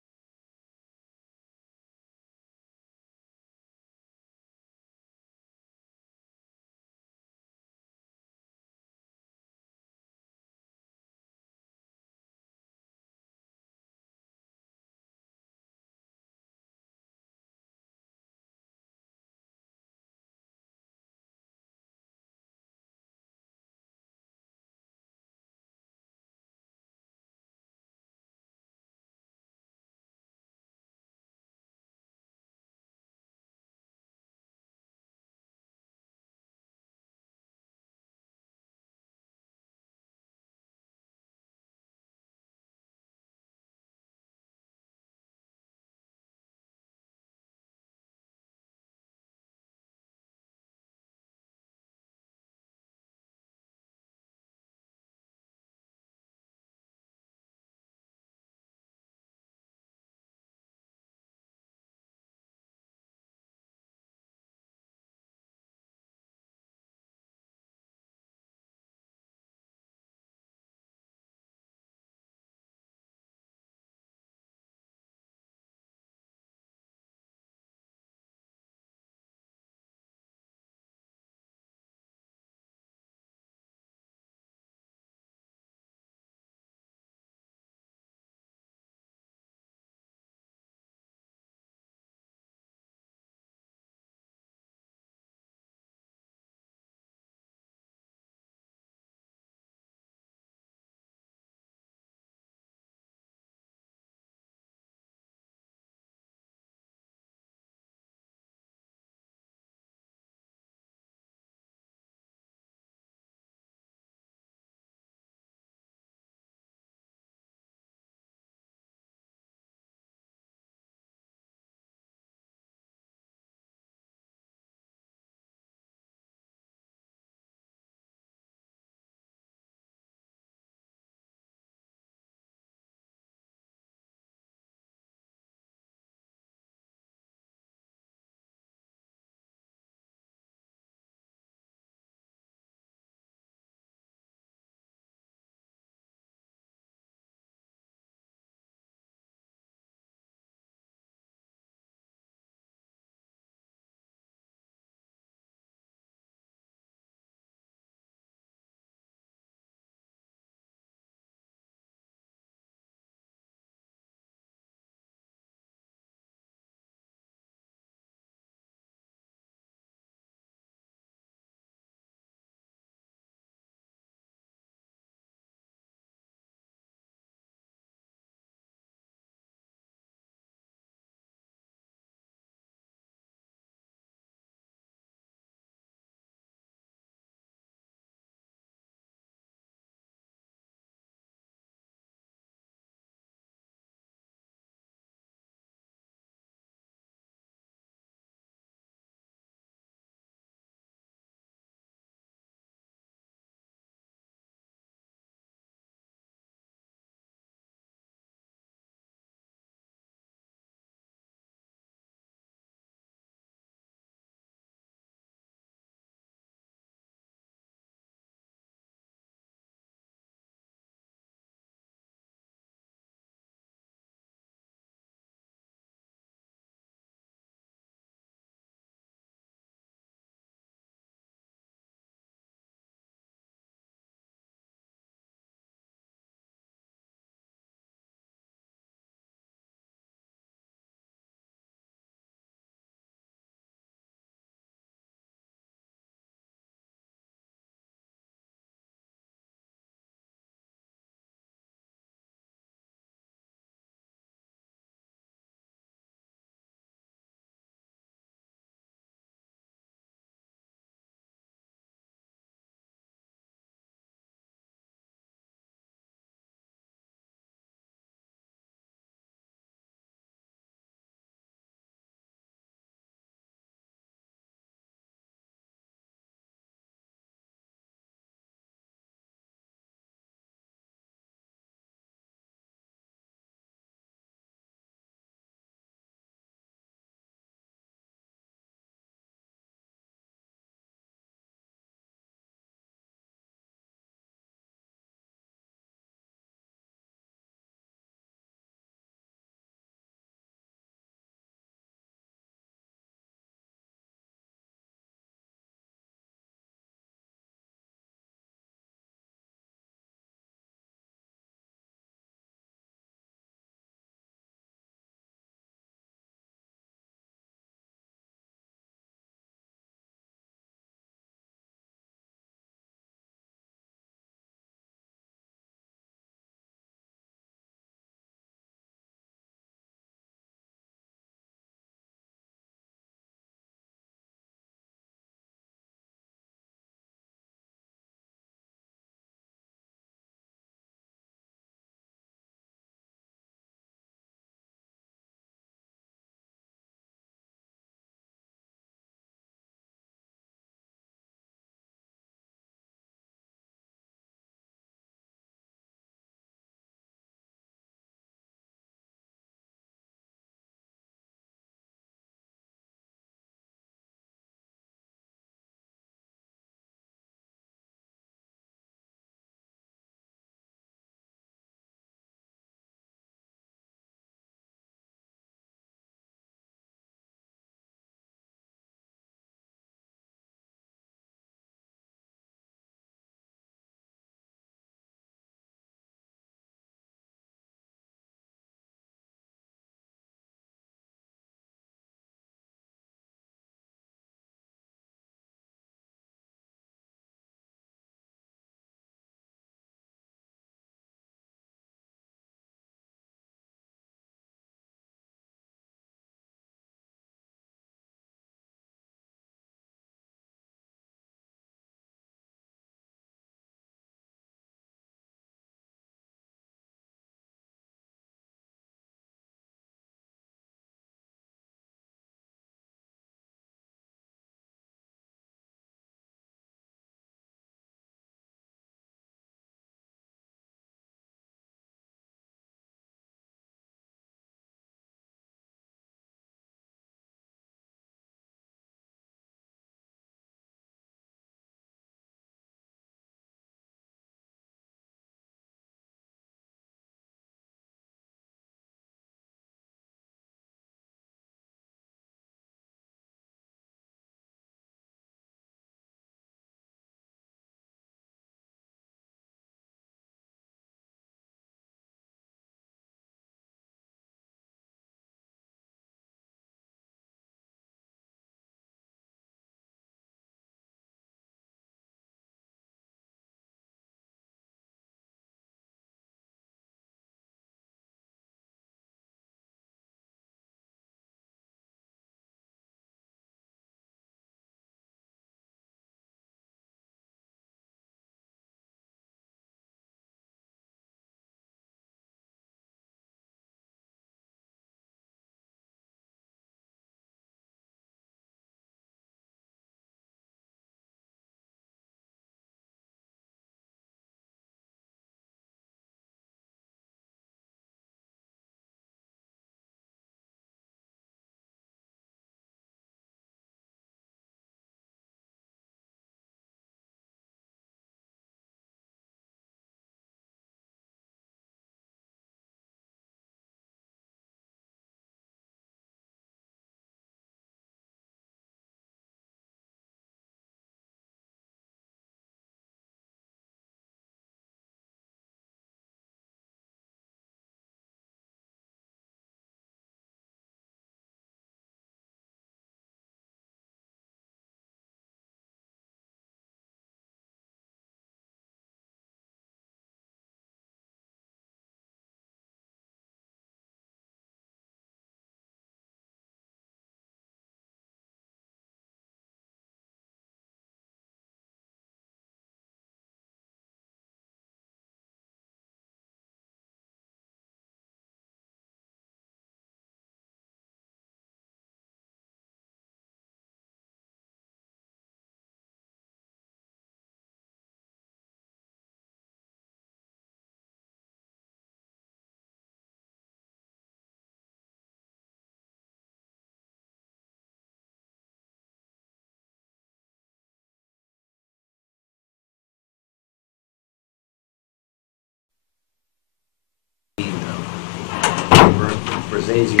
Brazasian,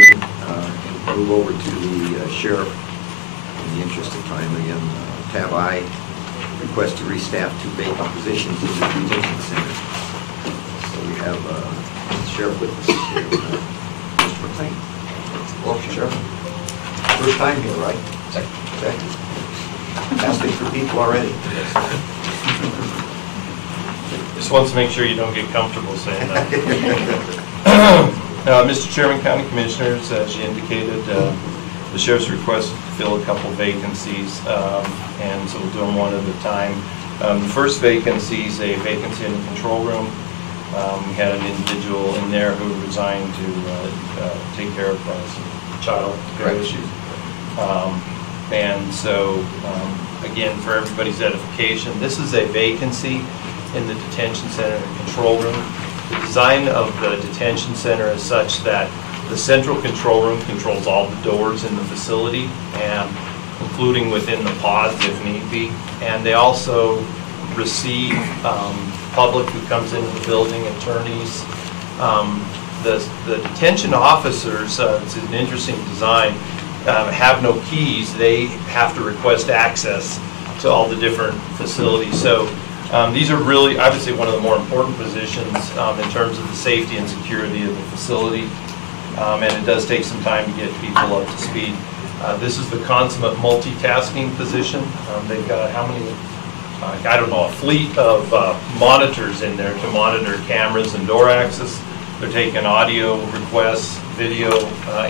and move over to the sheriff in the interest of time again. Tab I, request to restaff 2 vacant positions in the detention center. So we have the sheriff with us here. Mr. McLean. Welcome, Sheriff. First time here, right? Second. Asking for people already. Just wants to make sure you don't get comfortable saying that. Mr. Chairman, County Commissioners, as you indicated, the sheriff's requested to fill a couple vacancies, and so we'll do them one at a time. The first vacancy is a vacancy in the control room. We had an individual in there who resigned to take care of some child care issues. And so, again, for everybody's edification, this is a vacancy in the detention center and control room. The design of the detention center is such that the central control room controls all the doors in the facility, and including within the pods if need be. And they also receive public who comes into the building, attorneys. The detention officers, it's an interesting design, have no keys. They have to request access to all the different facilities. So these are really, I would say, one of the more important positions in terms of the safety and security of the facility. And it does take some time to get people up to speed. This is the consummate multitasking position. They've got how many? I don't know, a fleet of monitors in there to monitor cameras and door access. They're taking audio requests, video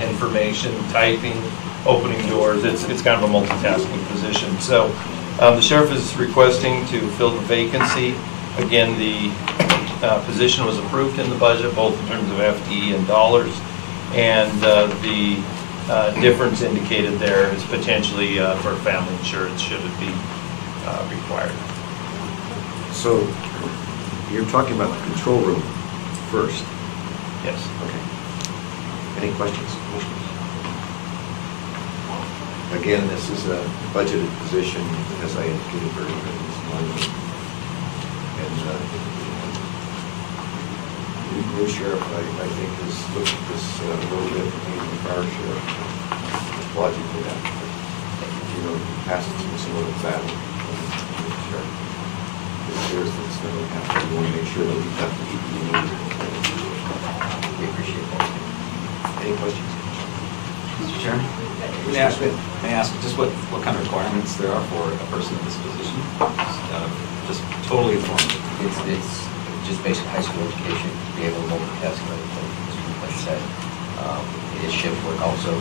information, typing, opening doors. It's kind of a multitasking position. So the sheriff is requesting to fill the vacancy. Again, the position was approved in the budget, both in terms of FTE and dollars. And the difference indicated there is potentially for family insurance should it be required. So you're talking about the control room first? Yes. Okay. Any questions? Again, this is a budgeted position, as I indicated earlier this morning. And the new sheriff, I think, has looked at this a little bit from the prior sheriff. Applaud you for that. You know, passed through some of the battle. There's this that we have to, we want to make sure that we've got the people we need. We appreciate that. Any questions? Mr. Chairman? May I ask just what kind of requirements there are for a person in this position? Just totally informed. It's just basic high school education, to be able to multitask and everything, like I said. It is shift work also,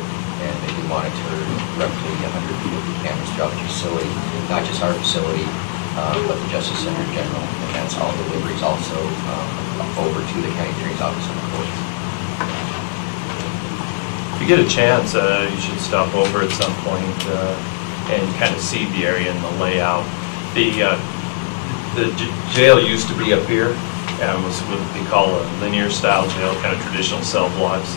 and they do monitor roughly 150 cameras throughout the facility, not just our facility, but the Justice Center in general, and that's all deliveries also over to the county attorney's office and the courts. If you get a chance, you should stop over at some point and kind of see the area and the layout. The jail used to be up here, and was what they call a linear style jail, kind of traditional cell blocks,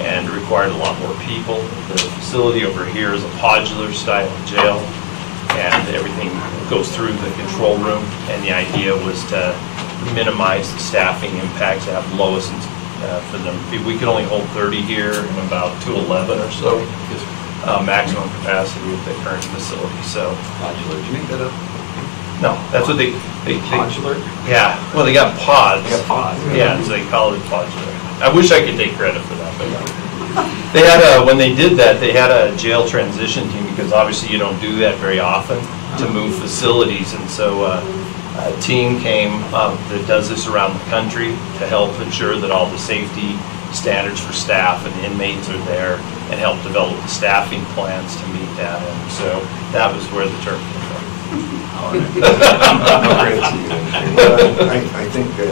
and required a lot more people. The facility over here is a podular style jail, and everything goes through the control room, and the idea was to minimize the staffing impacts, to have lowest for them. We can only hold 30 here and about 211 or so, maximum capacity with the current facility. So Modular, did you make that up? no, that's what they Modular? yeah, well, they got pods. They got pods. Yeah, so they call it podular. I wish I could take credit for that, but they had when they did that, they had a jail transition team, because obviously you don't do that very often to move facilities, and so a team came that does this around the country to help ensure that all the safety standards for staff and inmates are there, and help develop the staffing plans to meet that. And so that was where the term came from. All right. I think you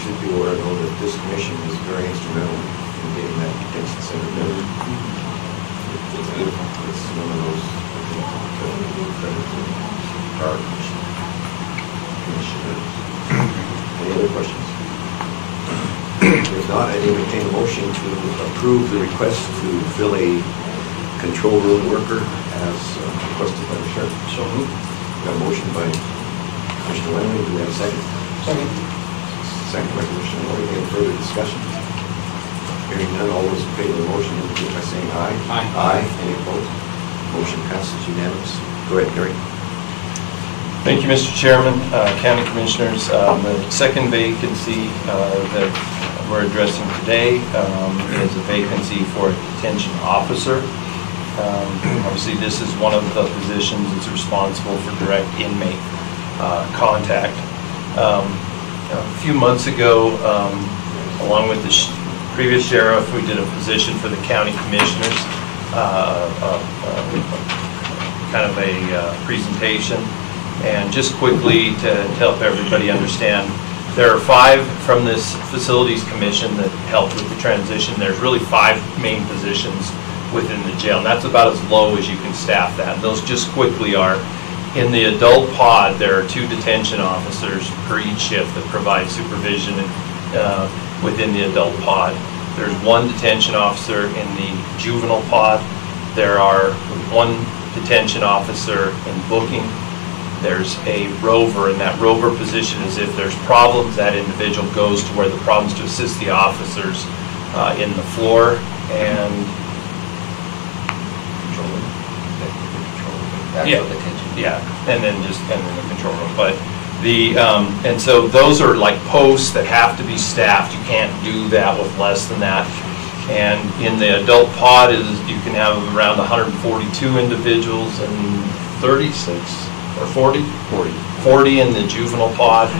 should be aware, though, that this commission is very instrumental in getting that detention center built. It's beautiful. It's one of those our initiatives. Any other questions? If not, I entertain a motion to approve the request to fill a control room worker as requested by the sheriff. So moved. Got a motion by Commissioner Wyoming. Do we have a second? Second. Second by Commissioner Wyoming. Any further discussion? Hearing none, all those in favor of the motion indicate by saying aye. Aye. Aye. Any opposed? Motion passes unanimously. Go ahead, Gary. Thank you, Mr. Chairman, County Commissioners. The second vacancy that we're addressing today is a vacancy for a detention officer. Obviously, this is one of the positions that's responsible for direct inmate contact. A few months ago, along with the previous sheriff, we did a position for the county commissioners, kind of a presentation. And just quickly to help everybody understand, there are 5 from this facilities commission that helped with the transition. There's really 5 main positions within the jail, and that's about as low as you can staff that. And those just quickly are, in the adult pod, there are 2 detention officers per each shift that provide supervision within the adult pod. There's 1 detention officer in the juvenile pod. There are 1 detention officer in booking. There's a rover, and that rover position is if there's problems, that individual goes to where the problems to assist the officers in the floor and Actual detention. Yeah, and then the control room. But the and so those are like posts that have to be staffed. You can't do that with less than that. And in the adult pod is you can have around 142 individuals and 36 or 40 in the juvenile pod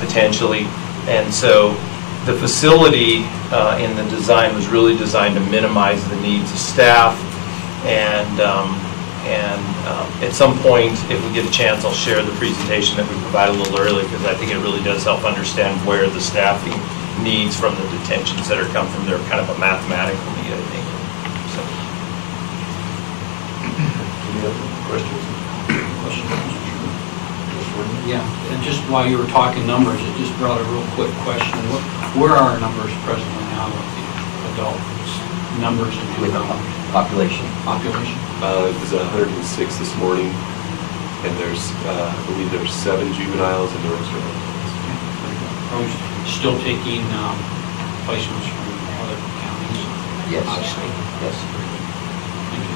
potentially. And so the facility in the design was really designed to minimize the needs of staff. And at some point, if we get a chance, I'll share the presentation that we provided a little earlier, because I think it really does help understand where the staffing needs from the detentions that are come from. They're kind of a mathematical need, I think. So. Any other questions? Yeah, and just while you were talking numbers, it just brought a real quick question. Where are our numbers presently now with the adult numbers and With the population. population? It was 106 this morning, and there's, I believe there's 7 juveniles and the rest are adults. Are we still taking placements from other counties? Yes. Obviously. Yes. Thank you.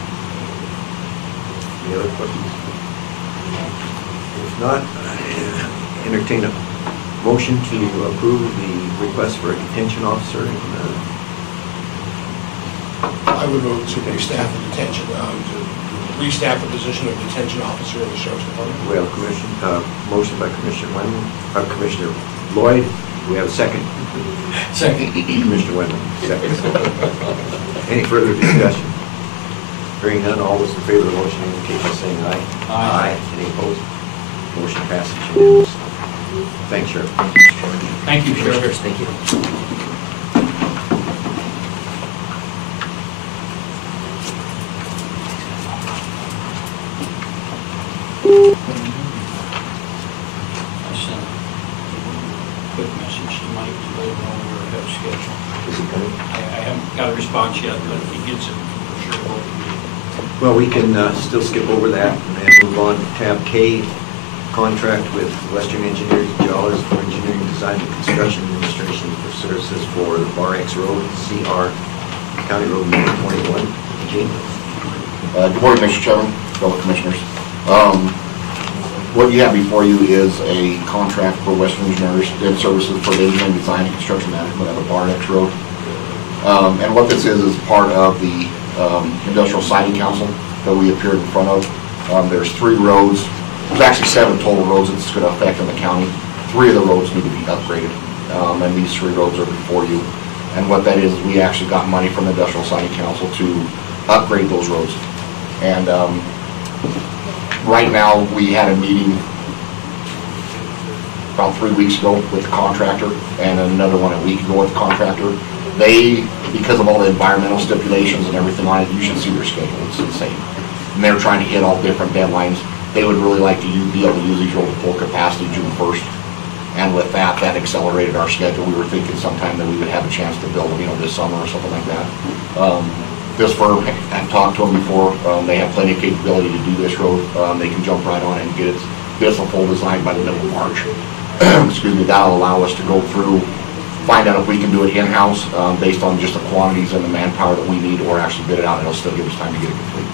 Any other questions? If not, entertain a motion to approve the request for a detention officer. I would move to restaff the detention, to restaff the position of detention officer in the sheriff's department. We have motion by Commissioner Wendell, Commissioner Lloyd. We have a second. Second. Commissioner Wendell, second. Any further discussion? Hearing none, all those in favor of the motion indicate by saying aye. Aye. Any opposed? Motion passes unanimously. Thanks, Sheriff. Thank you, Sheriff. Commissioners, thank you. I sent a quick message to Mike to let him know we're ahead of schedule. Is he coming? I haven't got a response yet, but if he gets it, for sure we'll be. Well, we can still skip over that and move on to tab K, contract with Western Engineering Geologists for engineering design and construction administration for services for the Bar X Road, CR, County Road number 21. Gene? Good morning, Mr. Chairman, fellow commissioners. What you have before you is a contract for Western Engineers and services for the engineering design and construction management of the Bar X Road. And what this is part of the Industrial Siting Council that we appeared in front of. There's 3 roads. There's actually 7 total roads it's going to affect in the county. 3 of the roads need to be upgraded, and these 3 roads are before you. And what that is we actually got money from the Industrial Siting Council to upgrade those roads. And right now, we had a meeting about 3 weeks ago with the contractor, and another one a week ago with the contractor. They, because of all the environmental stipulations and everything on it, you should see their schedule, it's insane. And they're trying to hit all different deadlines. They would really like to be able to use these roads at full capacity June 1st. And with that accelerated our schedule. We were thinking sometime that we would have a chance to build, this summer or something like that. This firm, I've talked to them before, they have plenty of capability to do this road. They can jump right on it and get us a full design by the middle of March. Excuse me, that'll allow us to go through find out if we can do it in-house based on just the quantities and the manpower that we need, or actually bid it out, and it'll still give us time to get it complete.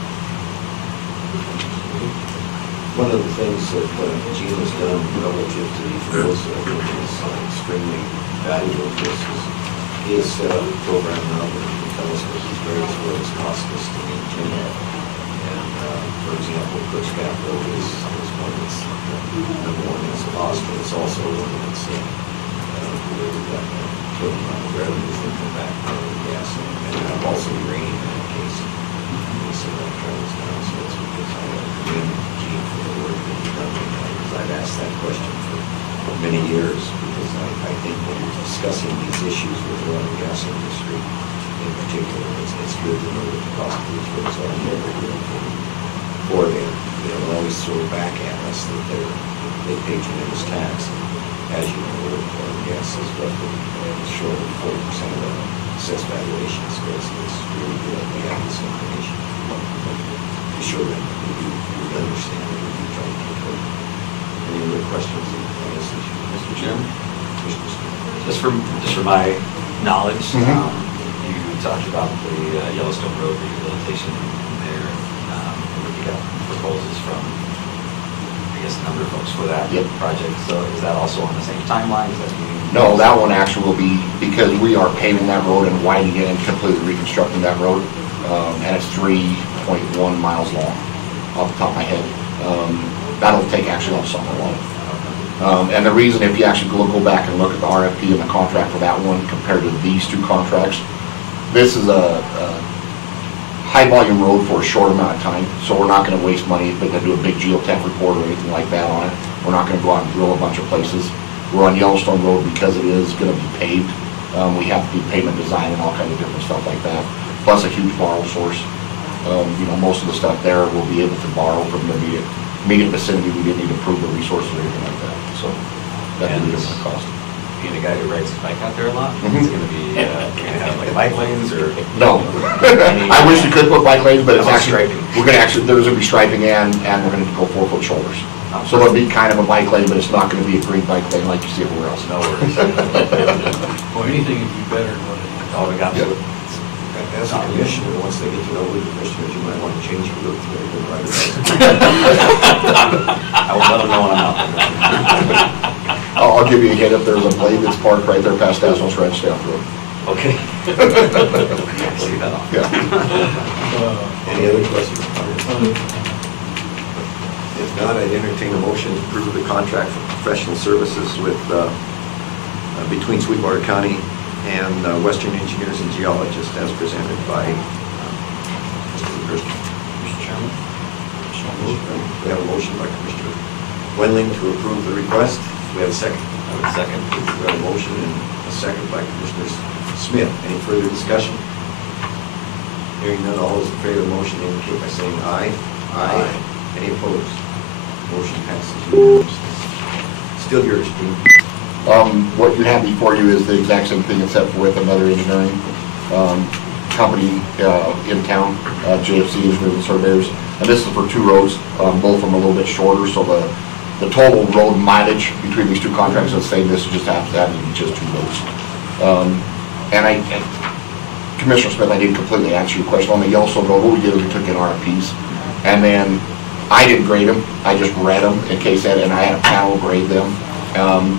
One of the things that Gene has done relative to these roads that I think is extremely valuable to us is he has set up a program now where he can tell us what these various roads cost us to maintain. And for example, Crooks Gap Road is one that's number one is cost, but it's also one that's where we've got total amount of revenues that come back from gas and also uranium in that case. So that travels down, so that's because I commend Gene for the work that he's done on that, because I've asked that question for many years, because I think when you're discussing these issues with the oil and gas industry in particular, it's good to know what the cost of these roads are and what we're doing for them. They don't always throw back at us that they pay tremendous tax. As you know, oil and gas is roughly short of 40% of the assessed valuation space. It's really good that we have this information. Be sure that we understand what we're trying to do. Any other questions on this issue? Mr. Chairman? Mr. Smith? Just for my knowledge, Mhm. you talked about the Yellowstone Road rehabilitation there. You got proposals from, I guess, a number of folks for that Yep. project. So is that also on the same timeline? Is that being? No, that one actually will be, because we are paving that road and widening it and completely reconstructing that road, and it's 3.1 miles long, off the top of my head. That'll take actually all summer long. And the reason, if you actually go back and look at the RFP and the contract for that one compared to these two contracts, this is a high-volume road for a short amount of time, so we're not going to waste money if we're going to do a big geotech report or anything like that on it. We're not going to go out and drill a bunch of places. We're on Yellowstone Road because it is going to be paved. We have to do pavement design and all kinds of different stuff like that, plus a huge borrow source. Most of the stuff there we'll be able to borrow from the immediate vicinity. We didn't need to prove the resources or anything like that, so that would be a cost. Being a guy who rides his bike out there a lot, Mhm. it's going to be, you're going to have like bike lanes or? No. I wish we could put bike lanes, but it's How about actually, striping? there's going to be striping and we're going to go 4-foot shoulders. Oh. So it'll be kind of a bike lane, but it's not going to be a green bike lane like you see everywhere else. No worries. Well, anything would be better than what it is. Oh, we got Yeah. to. As a commissioner, once they get to know the commissioners, you might want to change your route to a good rider. I will let them know when I'm out there. I'll give you a hint, if there's a blade that's parked right there past Asnos Ranch, stay off the road. Okay. See that off. Yeah. Any other questions? If not, I'd entertain a motion to approve the contract for professional services with, between Sweetwater County and Western Engineers and Geologists as presented by Mr. Kirsten. Mr. Chairman? We have a motion by Commissioner Wendling to approve the request. We have a second. I would second. We have a motion and a second by Commissioner Smith. Any further discussion? Hearing none, all those in favor of the motion indicate by saying aye. Aye. Any opposed? Motion passes unanimously. Still yours, Dean. What you have before you is the exact same thing except with another engineering company in town. JFC is River Surveyors. And this is for two roads, both of them a little bit shorter, so the total road mileage between these two contracts is the same. This just happens to be just two roads. And Commissioner Smith, I didn't completely answer your question. On the Yellowstone Road, what we did is we took in RFPs, and then I didn't grade them. I just read them in case that, and I had a panel grade them.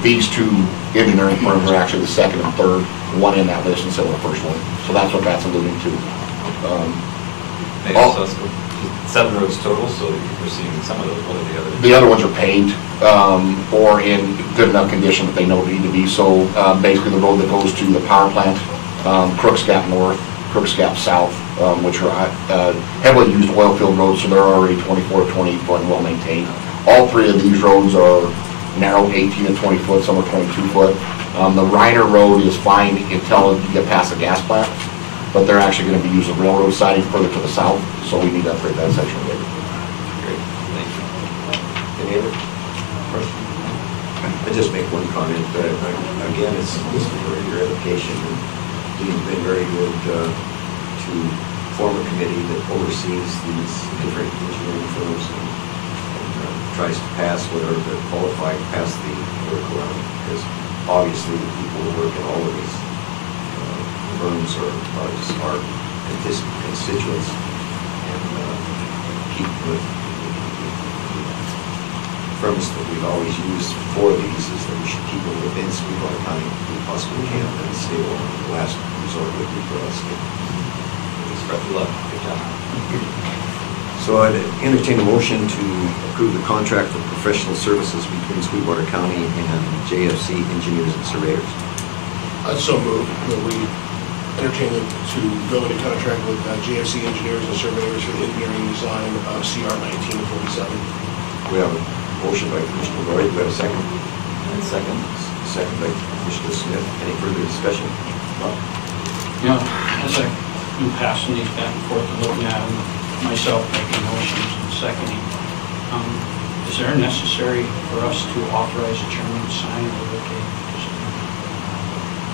These two engineering firms are actually the second and third one in that list instead of the first one. So that's what that's alluding to. So it's 7 roads total, so you're seeing some of those, what are the others? The other ones are paved or in good enough condition that they know need to be. So basically the road that goes to the power plant, Crooks Gap North, Crooks Gap South, which are heavily used oil field roads, so they're already 24 to 28 foot and well maintained. All three of these roads are narrow, 18 to 20 foot, some are 22 foot. The Reiner Road is fine until you get past the gas plant, but they're actually going to be using railroad siding further to the south, so we need to upgrade that section of it. Great, thank you. Any other questions? I just make one comment. Again, this is for your education. You've been very good to form a committee that oversees these different engineering firms and tries to pass whatever they're qualified to pass the work around. Because obviously the people who work in all of these firms or our constituents, and keep with the premise that we've always used for these is that we should keep them within Sweetwater County if we possibly can, and stay on the last resort would be for us. Spread the love. Good job. So I'd entertain a motion to approve the contract for professional services between Sweetwater County and JFC Engineers and Surveyors. So moved, that we entertain to go into contract with JFC Engineers and Surveyors for the engineering design of CR 1947. We have a motion by Commissioner Roy. Do we have a second? And second. Second by Commissioner Smith. Any further discussion? Bob? You know, as I've been passing these back and forth and looking at them, myself making motions and seconding, is there necessary for us to authorize the chairman to sign, or okay?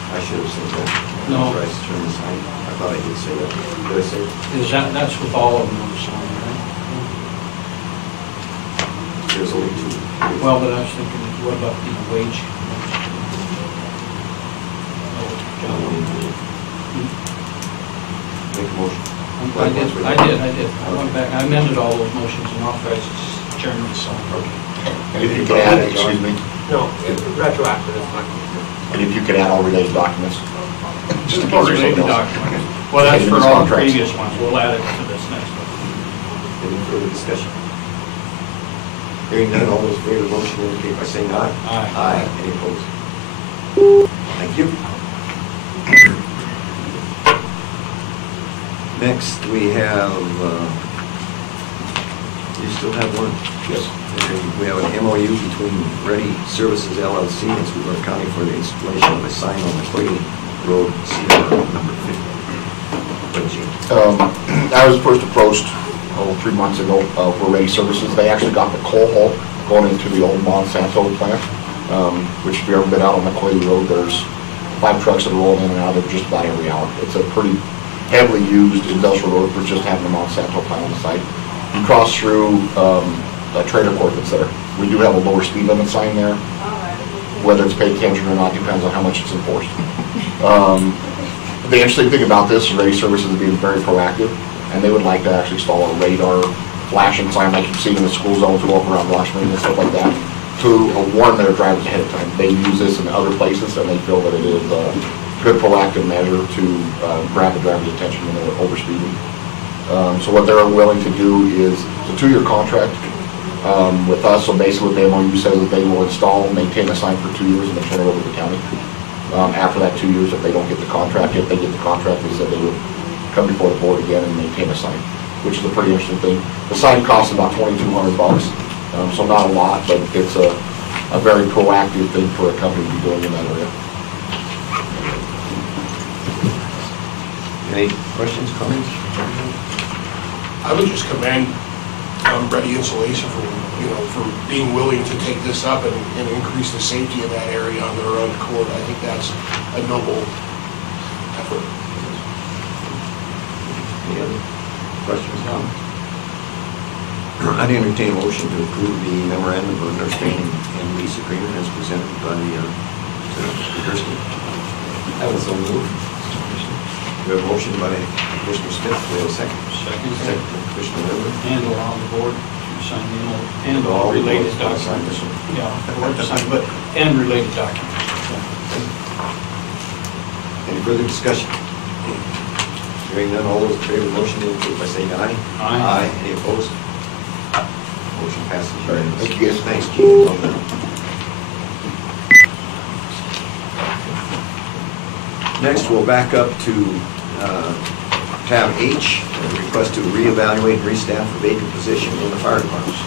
I should have said that. No. Authorized to turn this on. I thought I did say that. Did I say that? That's with all of them on the sign, right? There's only two. Well, but I was thinking, what about the wage? Make a motion. I did. I went back, I amended all those motions and authorized the chairman to sign. And if you could add, excuse me, No, retroactive is fine. and if you could add all related documents. Just in case Or there's related something else. documents. Well, that's Okay, for these all contracts. previous ones. We'll add it to this next one. Any further discussion? Hearing none, all those in favor of the motion indicate by saying aye. Aye. Aye. Any opposed? Thank you. Next, we have, you still have one? Yes. Okay, we have an MOU between Ready Services LLC and Sweetwater County for the installation of a sign on McClady Road, CR number 50. I was first approached 3 months ago for Ready Services. They actually got the coal haul going into the old Monsanto plant, which if you've ever been out on McClady Road, there's 5 trucks that are rolling in and out of there just about every hour. It's a pretty heavily used industrial road for just having a Monsanto plant on the site. You cross through a trailer court that's there. We do have a lower speed limit sign there. Whether it's paid attention or not depends on how much it's enforced. The interesting thing about this is Ready Services is being very proactive, and they would like to actually install a radar flashing sign like you've seen in the school zones go up around Washington and stuff like that to warn their drivers ahead of time. They use this in other places, and they feel that it is a good proactive measure to grab the driver's attention when they're overspeeding. So what they're willing to do is it's a 2-year contract with us. So basically what the MOU says is they will install and maintain the sign for 2 years and then turn it over to the county. After that 2 years, if they don't get the contract, if they get the contract, they said they would come before the board again and maintain the sign, which is a pretty interesting thing. The sign costs about $2,200, so not a lot, but it's a very proactive thing for a company to be doing in that area. Any questions, comments? I would just commend Ready Insulation for being willing to take this up and increase the safety in that area on their own accord. I think that's a noble effort. Any other questions, comments? I'd entertain a motion to approve the memorandum of understanding and lease agreement as presented by Mr. Gursky. I was so moved. We have a motion by Commissioner Smith. We have a second. Second. Second by Commissioner Miller. And allow the board to sign and all related documents. Yeah, the board to sign, but, and related documents. Any further discussion? Hearing none, all those in favor of the motion indicate by saying aye. Aye. Any opposed? Motion passes unanimously. Thank you, guys. Thanks, Gene. Next, we'll back up to tab H, a request to reevaluate and restaff a vacant position in the fire department.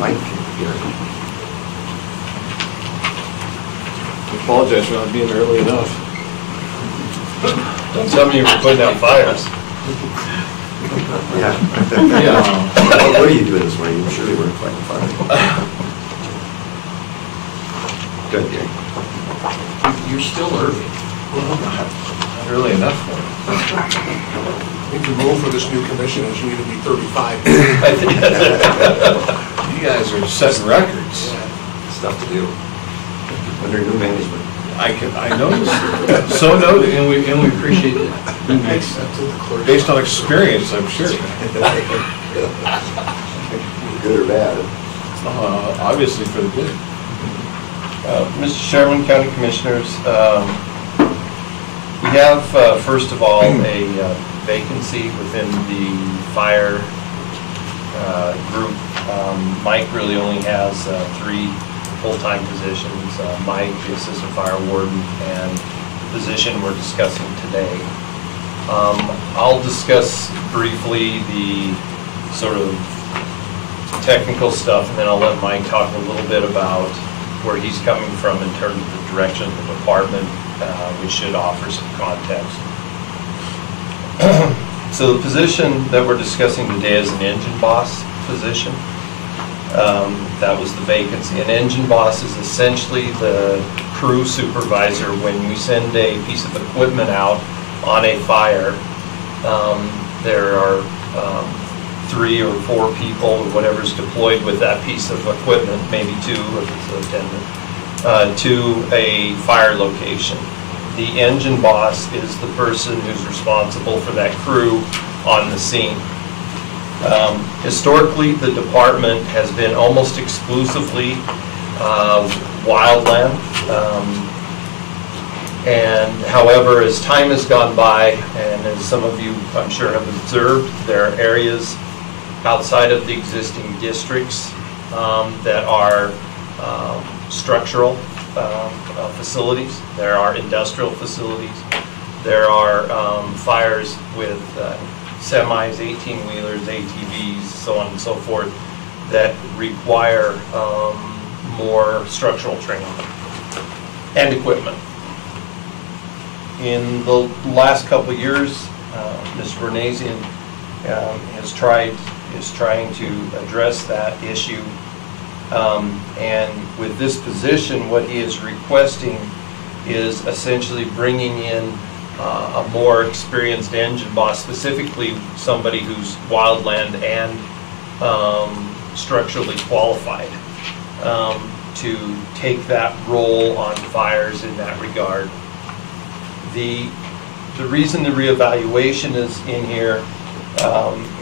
Mike, here. I apologize for not being early enough. Don't tell me you were putting out fires. Yeah. Yeah. What are you doing this morning? You surely weren't fighting fire. Good, Gary. You're still early. Not early enough for me. I think the rule for this new commission is you need to be 35. You guys are setting records. Stuff to do. Under new management. I noticed, so noted. And we appreciate it. Based on experience, I'm sure. Good or bad? Obviously for the good. Mr. Chairman, County Commissioners, we have, first of all, a vacancy within the fire group. Mike really only has 3 full-time positions. Mike, the assistant fire warden, and the position we're discussing today. I'll discuss briefly the sort of technical stuff, and then I'll let Mike talk a little bit about where he's coming from in terms of the direction of the department, which should offer some context. So the position that we're discussing today is an engine boss position. That was the vacancy. An engine boss is essentially the crew supervisor when we send a piece of equipment out on a fire. There are 3 or 4 people or whatever's deployed with that piece of equipment, maybe 2 if it's an attendant, to a fire location. The engine boss is the person who's responsible for that crew on the scene. Historically, the department has been almost exclusively wildland. And however, as time has gone by, and as some of you I'm sure have observed, there are areas outside of the existing districts that are structural facilities. There are industrial facilities. There are fires with semis, 18-wheelers, ATVs, so on and so forth, that require more structural training and equipment. In the last couple of years, Mr. Bernasian is trying to address that issue. And with this position, what he is requesting is essentially bringing in a more experienced engine boss, specifically somebody who's wildland and structurally qualified, to take that role on fires in that regard. The reason the reevaluation is in here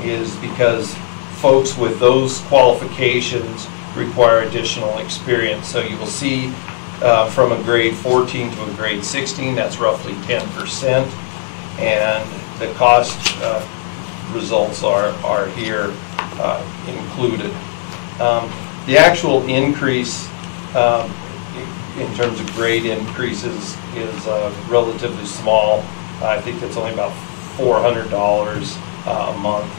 is because folks with those qualifications require additional experience. So you will see from a grade 14 to a grade 16, that's roughly 10%, and the cost results are here included. The actual increase in terms of grade increases is relatively small. I think it's only about $400 a month.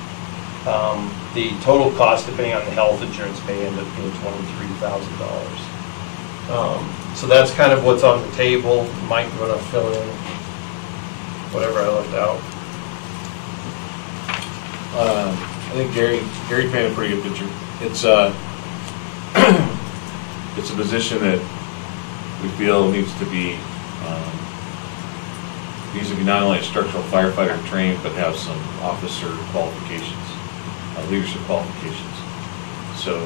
The total cost, depending on the health insurance, may end up being $23,000. So that's kind of what's on the table. Mike, you want to fill in whatever I left out? I think Gary painted a pretty good picture. It's it's a position that we feel needs to be not only a structural firefighter trained, but have some officer qualifications, leadership qualifications. So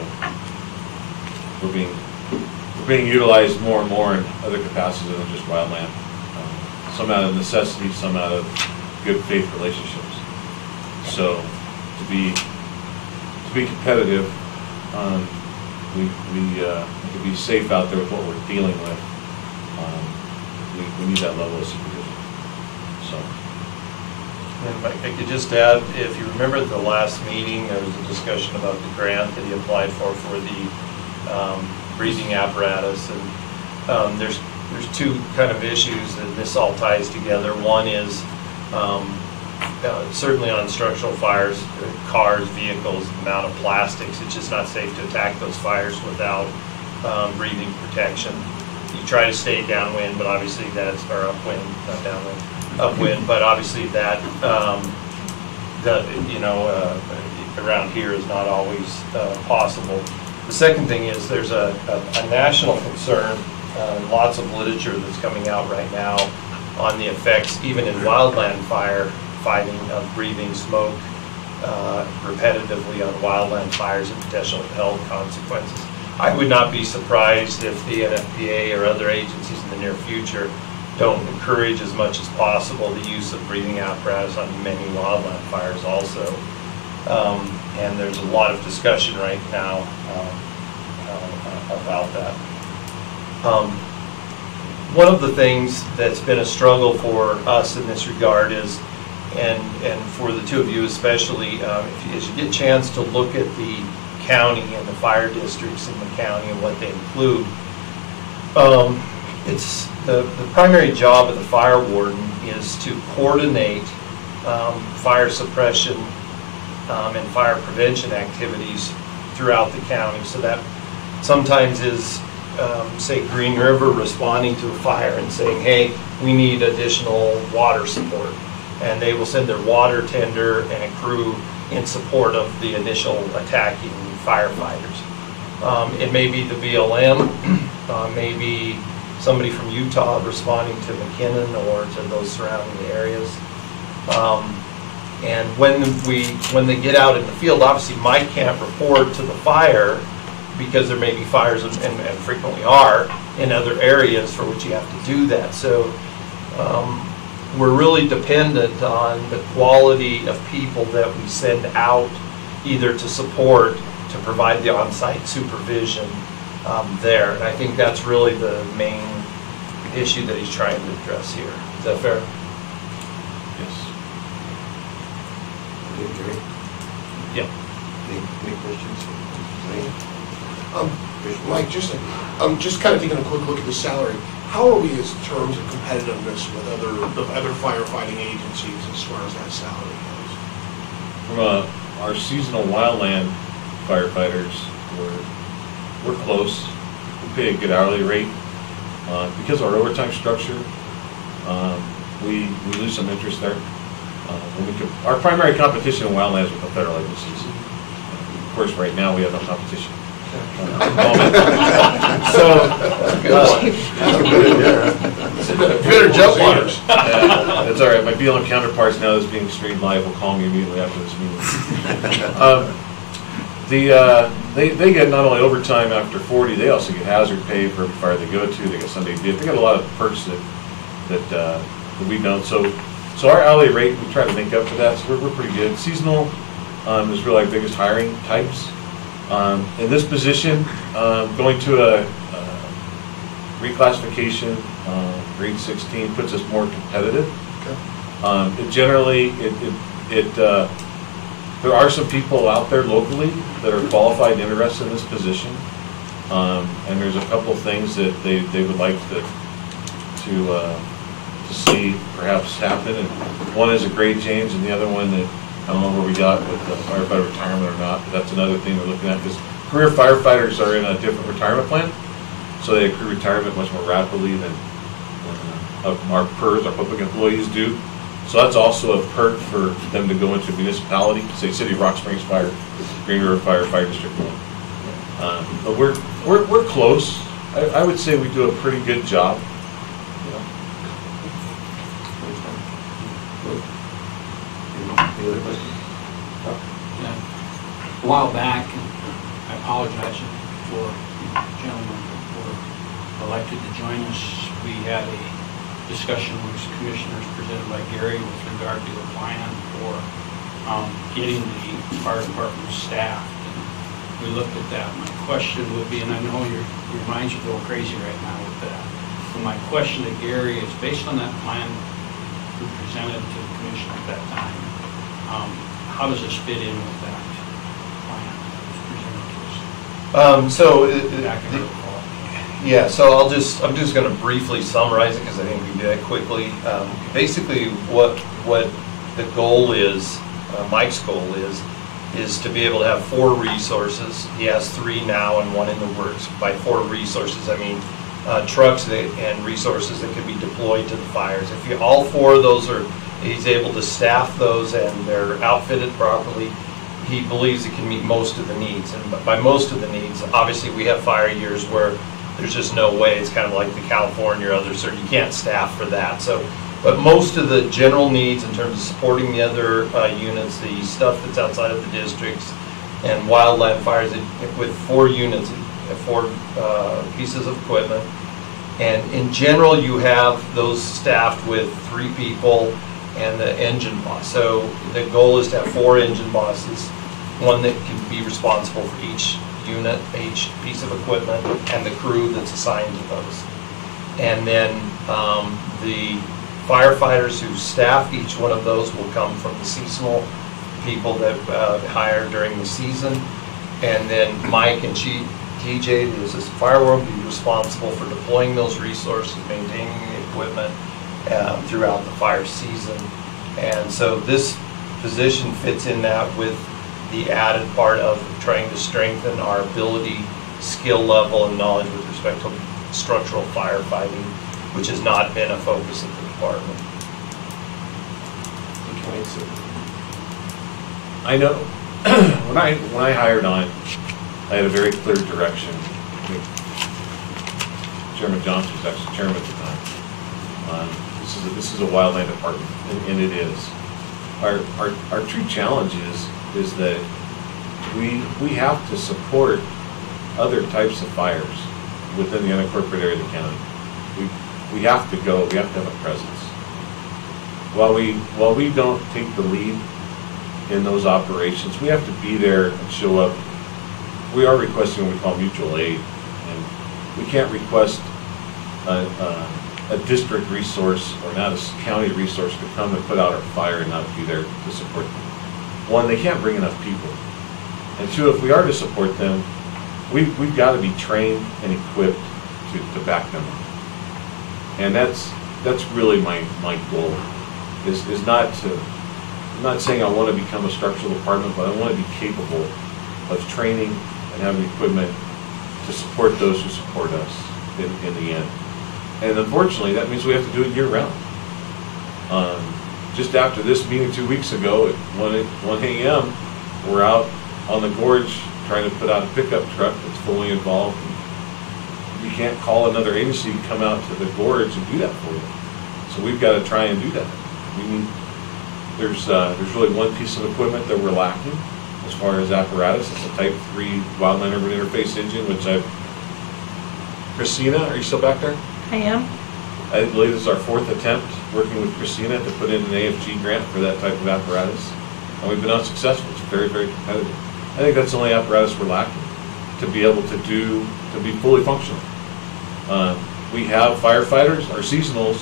we're being utilized more and more in other capacities than just wildland. Some out of necessity, some out of good faith relationships. So to be competitive, to be safe out there with what we're dealing with, we need that level of supervision. So. And I could just add, if you remember the last meeting, there was a discussion about the grant that he applied for the breathing apparatus, and there's 2 kind of issues that this all ties together. One is certainly on structural fires, cars, vehicles, the amount of plastics, it's just not safe to attack those fires without breathing protection. You try to stay downwind, but obviously that's, or upwind, not downwind, upwind, but obviously that, around here is not always possible. The second thing is there's a national concern, lots of literature that's coming out right now on the effects, even in wildland fire fighting, of breathing smoke repetitively on wildland fires and potential health consequences. I would not be surprised if the NFPA or other agencies in the near future don't encourage as much as possible the use of breathing apparatus on many wildland fires also. And there's a lot of discussion right now about that. One of the things that's been a struggle for us in this regard is, and for the two of you especially, as you get a chance to look at the county and the fire districts in the county and what they include, it's the primary job of the fire warden is to coordinate fire suppression and fire prevention activities throughout the county. So that sometimes is, say, Green River responding to a fire and saying, hey, we need additional water support. And they will send their water tender and a crew in support of the initial attacking firefighters. It may be the BLM, maybe somebody from Utah responding to McKinnon or to those surrounding areas. And when they get out in the field, obviously Mike can't report to the fire because there may be fires, and frequently are, in other areas for which you have to do that. So we're really dependent on the quality of people that we send out, either to support, to provide the on-site supervision there. And I think that's really the main issue that he's trying to address here. Is that fair? Yes. Okay, Gary? Yeah. Any questions? Mike, just kind of taking a quick look at the salary. How are we as terms of competitiveness with other firefighting agencies as far as that salary goes? From our seasonal wildland firefighters, we're close. We pay a good hourly rate. Because of our overtime structure, we lose some interest there. Our primary competition in wildland is with the federal agencies. Of course, right now we have no competition. Better jump on us. That's all right. My BLM counterparts, now that's being streamed live, will call me immediately after this meeting. They get not only overtime after 40, they also get hazard pay for every fire they go to. They get Sunday dip. They got a lot of perks that we don't. So our hourly rate, we try to make up for that. So we're pretty good. Seasonal is really our biggest hiring types. In this position, going to a reclassification, grade 16, puts us more competitive. Okay. There are some people out there locally that are qualified and interested in this position, and there's a couple of things that they would like to see perhaps happen. And one is a grade change, and the other one that I don't know where we got with the firefighter retirement or not, but that's another thing we're looking at, because career firefighters are in a different retirement plan, so they accrue retirement much more rapidly than our PERS, our public employees, do. So that's also a perk for them to go into a municipality, say City of Rock Springs Fire, Green River Fire District 1. But we're close. I would say we do a pretty good job. Any other questions? Yeah. A while back, I apologize for gentlemen who were elected to join us. We had a discussion with commissioners presented by Gary with regard to a plan for getting the fire department staffed. And we looked at that. My question would be, and I know your minds are going crazy right now with that, but my question to Gary is, based on that plan we presented to the commission at that time, how does this fit in with that plan that was presented to us? Back in the fall? Yeah, so I'm just going to briefly summarize it because I think we can do that quickly. Basically, what the goal is, Mike's goal is to be able to have 4 resources. He has 3 now and 1 in the works. By 4 resources, I mean trucks and resources that can be deployed to the fires. If all 4 of those he's able to staff those and they're outfitted properly, he believes it can meet most of the needs. And by most of the needs, obviously we have fire years where there's just no way. It's kind of like the California or others, so you can't staff for that. So, but most of the general needs in terms of supporting the other units, the stuff that's outside of the districts, and wildland fires, with 4 units, 4 pieces of equipment. And in general, you have those staffed with 3 people and the engine boss. So the goal is to have 4 engine bosses, one that can be responsible for each unit, each piece of equipment, and the crew that's assigned to those. And then the firefighters who staff each one of those will come from the seasonal people that hire during the season. And then Mike and TJ, who's this fire will be responsible for deploying those resources, maintaining the equipment throughout the fire season. And so this position fits in that with the added part of trying to strengthen our ability, skill level, and knowledge with respect to structural firefighting, which has not been a focus of the department. I know when I hired on, I had a very clear direction. I think Chairman Johnson was actually chairman at the time. This is a wildland department, and it is. Our true challenge is that we have to support other types of fires within the unincorporated area of the county. We have to go. We have to have a presence. While we don't take the lead in those operations, we have to be there and show up. We are requesting what we call mutual aid, and we can't request a district resource or not a county resource to come and put out our fire and not be there to support them. One, they can't bring enough people, and 2, if we are to support them, we've got to be trained and equipped to back them up. And that's really my goal. Is not to. I'm not saying I want to become a structural department, but I want to be capable of training and having equipment to support those who support us in the end. And unfortunately, that means we have to do it year-round. Just after this meeting 2 weeks ago at 1 a.m., we're out on the gorge trying to put out a pickup truck that's fully involved. You can't call another agency to come out to the gorge and do that for you. So we've got to try and do that. There's really one piece of equipment that we're lacking as far as apparatus. It's a Type 3 wildland urban interface engine, which Christina, are you still back there? I am. I believe this is our 4th attempt working with Christina to put in an AFG grant for that type of apparatus. And we've been unsuccessful. It's very, very competitive. I think that's the only apparatus we're lacking to be able to be fully functional. We have firefighters, our seasonals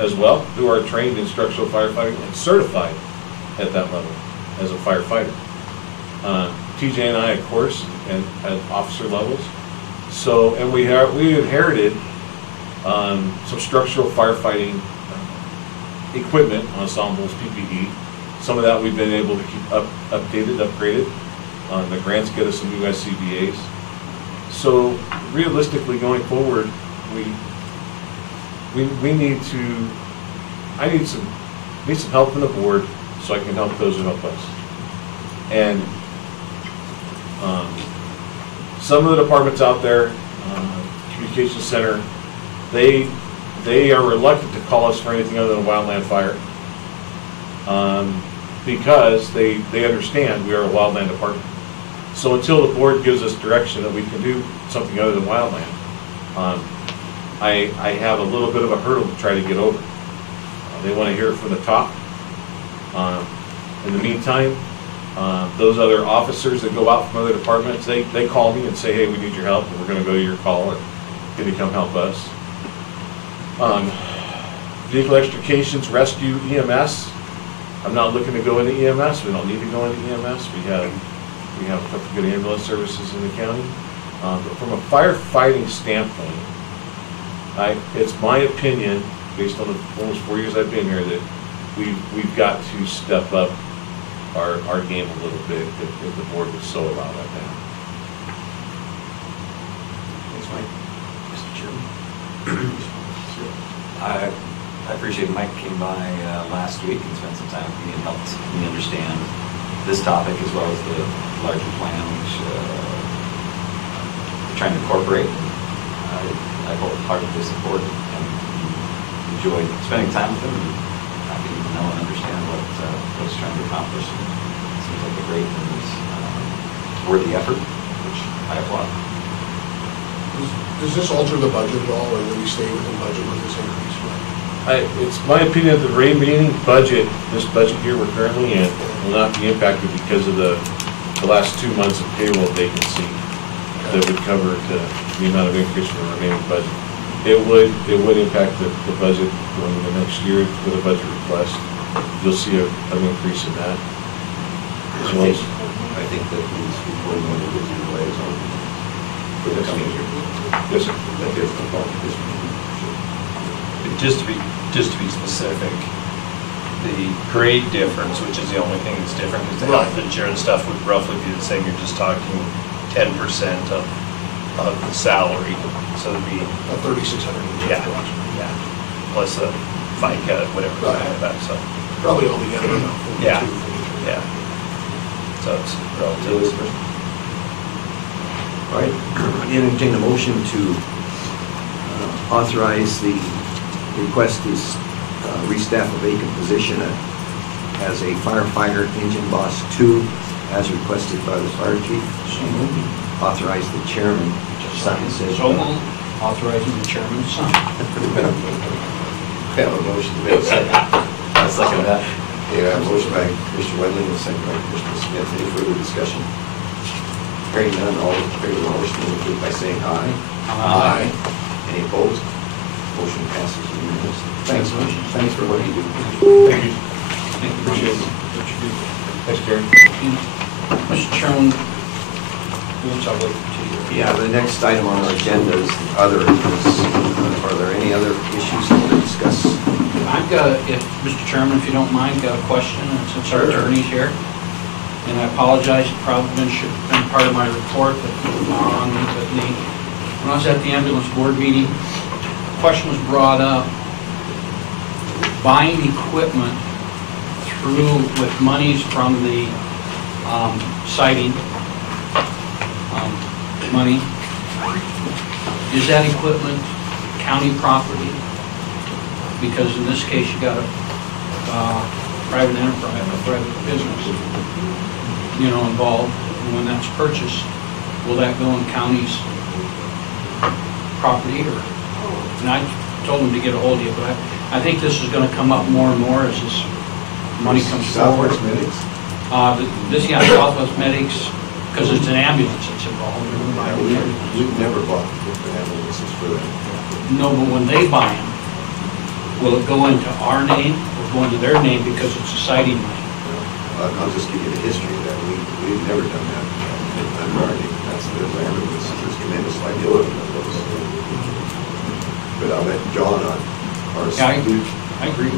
as well, who are trained in structural firefighting and certified at that level as a firefighter. TJ and I, of course, and at officer levels. So, and we inherited some structural firefighting equipment, ensembles, PPE. Some of that we've been able to keep updated, upgraded. The grants get us some new SCBAs. So realistically, going forward, we need to. I need some help from the board so I can help those who help us. And some of the departments out there, communications center, they are reluctant to call us for anything other than wildland fire because they understand we are a wildland department. So until the board gives us direction that we can do something other than wildland, I have a little bit of a hurdle to try to get over. They want to hear it from the top. In the meantime, those other officers that go out from other departments, they call me and say, hey, we need your help, and we're going to go to your call, and can you come help us? Vehicle extrications, rescue, EMS. I'm not looking to go into EMS. We don't need to go into EMS. We have a couple good ambulance services in the county. But from a firefighting standpoint, it's my opinion, based on the almost 4 years I've been here, that we've got to step up our game a little bit if the board would so allow that now. Thanks, Mike. Mr. Chairman. I appreciate Mike came by last week and spent some time with me and helped me understand this topic as well as the larger plan, which we're trying to incorporate. I wholeheartedly support and enjoyed spending time with him and happy to know and understand what he's trying to accomplish. It seems like a great and worthy effort, which I applaud. Does this alter the budget at all, or will we stay within budget with this increase? It's my opinion that the remaining budget, this budget year we're currently in, will not be impacted because of the last 2 months of payroll vacancy that would cover the amount of increase for the remaining budget. It would impact the budget going into next year with a budget request. You'll see an increase in that. As well as, I think that these reporting on the digital ways on for the coming year. yes, sir. That there's no problem this year. Just to be specific, the grade difference, which is the only thing that's different, because the health insurance stuff would roughly be the same. You're just talking 10% of the salary, so it'd be 3,600. yeah, plus a FICA, whatever like that. So Probably altogether about 42. yeah. So it's relatively. All right, I entertain a motion to authorize the request to restaff a vacant position as a firefighter engine boss 2 as requested by the fire chief. Authorize the chairman to sign said. So moved. Authorizing the chairman to sign. We have a motion, we have a second. I'll second that. Okay, we have a motion by Mr. Wendling and a second by Mr. Smith. Any further discussion? Hearing none, all in favor of the motion indicate by saying aye. Aye. Any opposed? Motion passes unanimously. Thanks, thanks for what you do. Thank you. Thank you. Appreciate it. Thanks, Gary. Mr. Chairman, oops, I'll wait to you. Yeah, the next item on our agenda is other. Are there any other issues that we'll discuss? I've got, Mr. Chairman, if you don't mind, got a question, and since our attorney's here, and I apologize, it probably should have been part of my report, but on me, but when I was at the ambulance board meeting, the question was brought up, buying equipment through, with monies from the siting money, is that equipment county property? Because in this case, you got a private enterprise, a private business, involved. And when that's purchased, will that go in county's property? And I told him to get a hold of you, but I think this is going to come up more and more as this money comes forward. Southwest Medics? Southwest Medics, because it's an ambulance that's involved. We've never bought ambulances for them. No, but when they buy them, will it go into our name or go into their name because it's a siting money? I'll just give you the history of that. We've never done that. That's the ambulance. There's tremendous liability of those. But I'll let John on our I agree.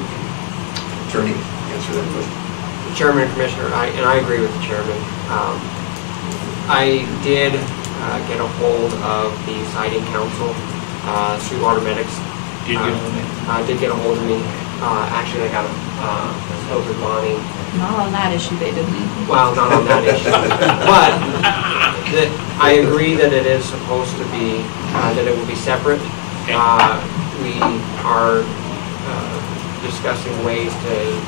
attorney answer that question. Chairman and Commissioner, I agree with the chairman. I did get a hold of the siting council, Sweetwater Medics. Did get a hold of me? Did get a hold of me. Actually, I got a spoke with Bonnie. Not on that issue, they didn't. Well, not on that issue. But I agree that it is supposed to be, that it will be separate. Okay. We are discussing ways to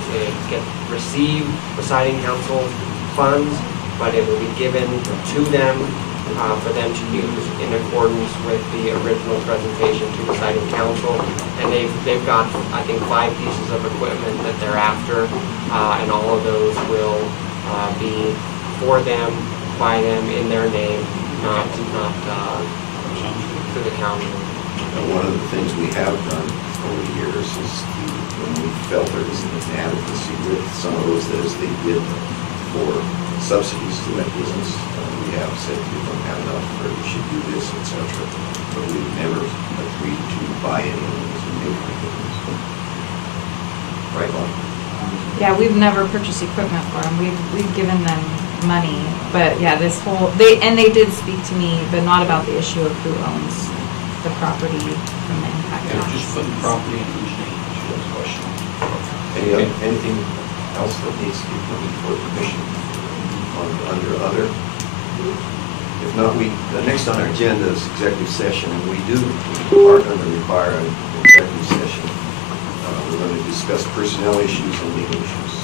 receive the siting council funds, but it will be given to them for them to use in accordance with the original presentation to the siting council. And they've got, I think, 5 pieces of equipment that they're after, and all of those will be for them, by them, in their name, not through the county. And one of the things we have done over the years is when we felt there was an inadequacy with some of those that as they did for subsidies to that business, we have said we don't have enough or we should do this, etc. But we've never agreed to buy any of those and make things. Right, Bob? Yeah, we've never purchased equipment for them. We've given them money, but yeah, they did speak to me, but not about the issue of who owns the property from the impact. Yeah, just putting property in whose name, that's the question. Anything else that needs to be put before commission under other? If not, the next on our agenda is executive session, and we are going to require an executive session. We're going to discuss personnel issues and legal issues.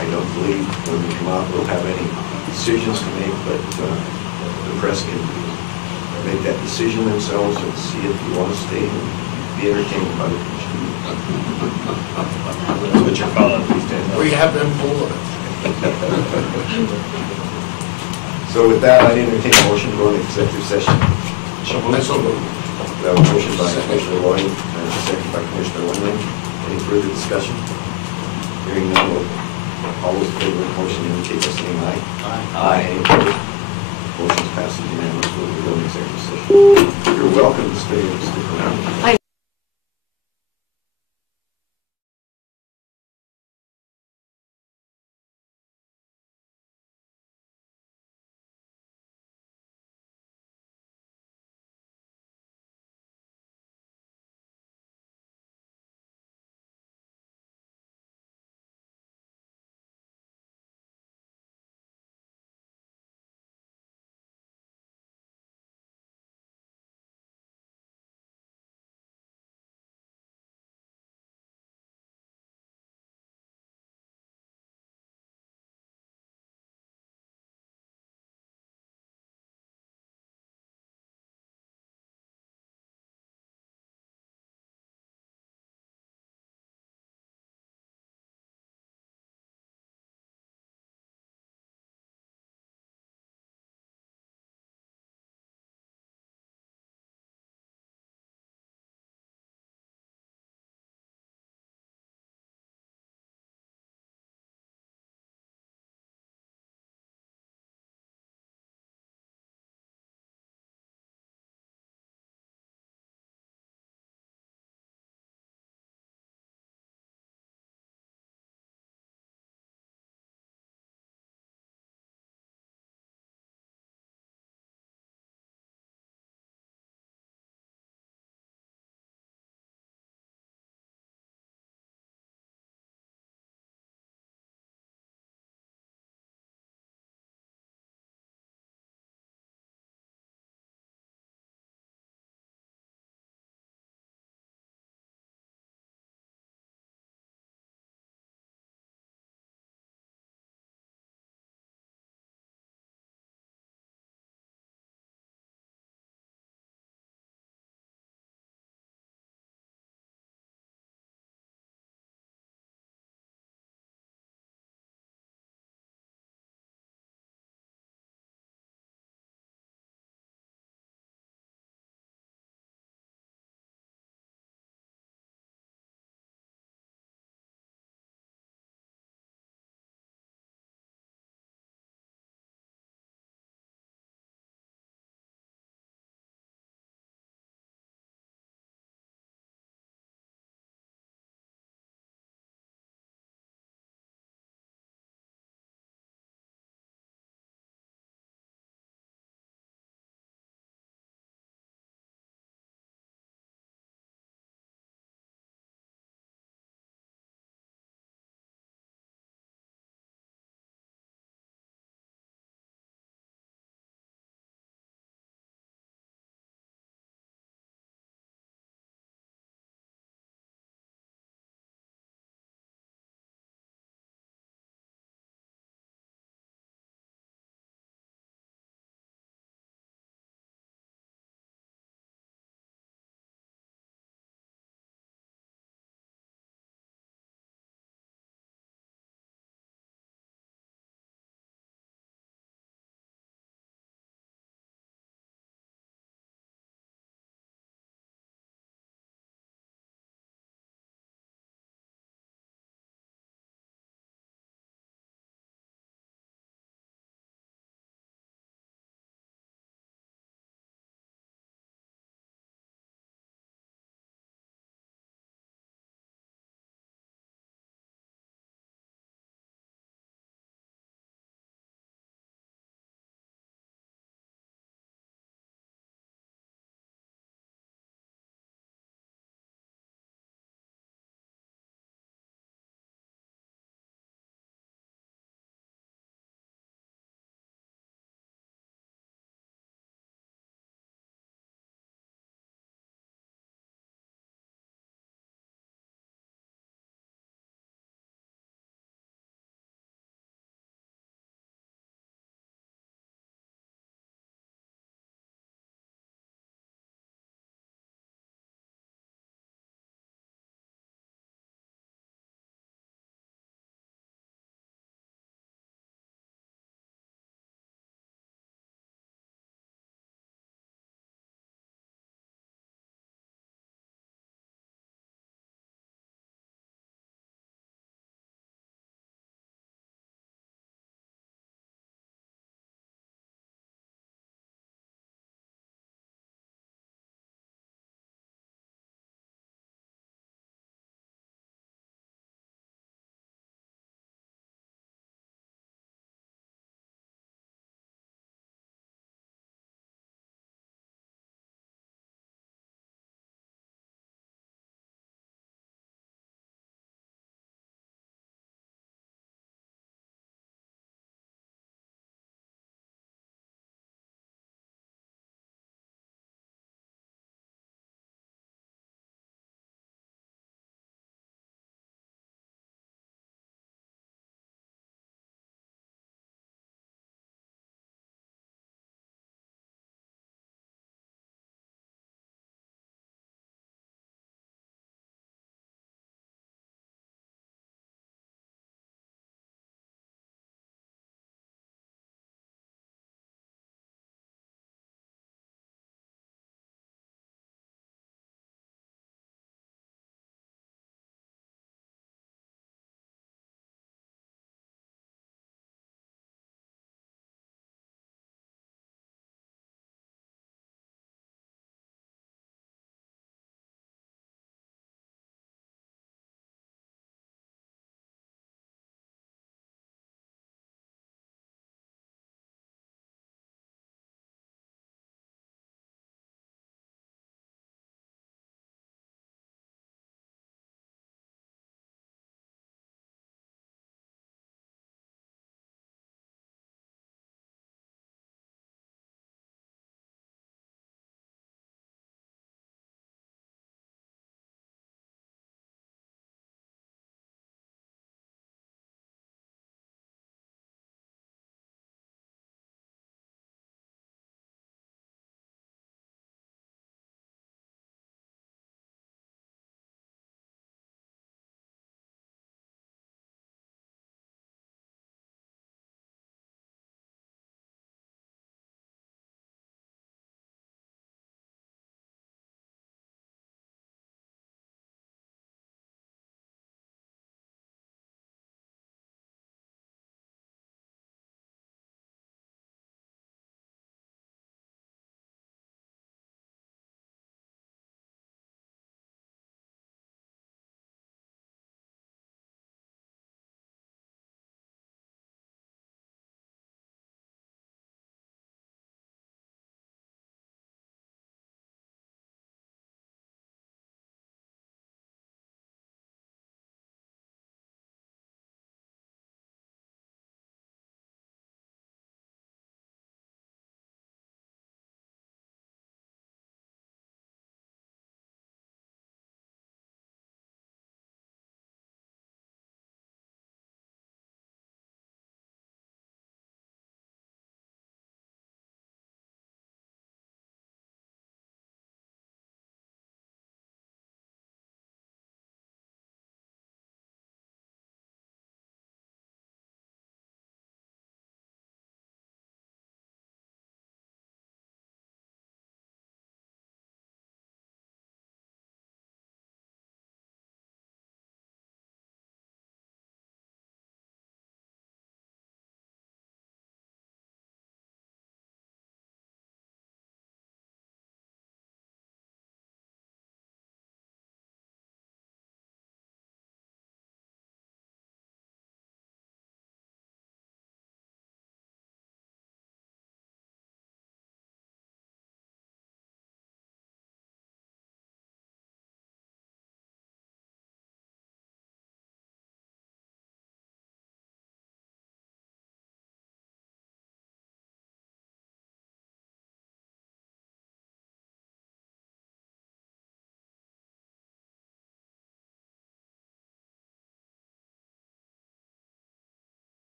I don't believe when we come out we'll have any decisions to make, but the press can make that decision themselves and see if you want to stay and be entertained by the commission. That's what you're calling these days. We have been full of it. So with that, I entertain a motion to go into executive session. So moved. We have a motion by Commissioner Loy and a second by Commissioner Wendling. Any further discussion? Hearing none, all those in favor of the motion indicate by saying aye. Aye. Any opposed? Motion passes unanimously. We go into executive session. You're welcome to stay and stick around.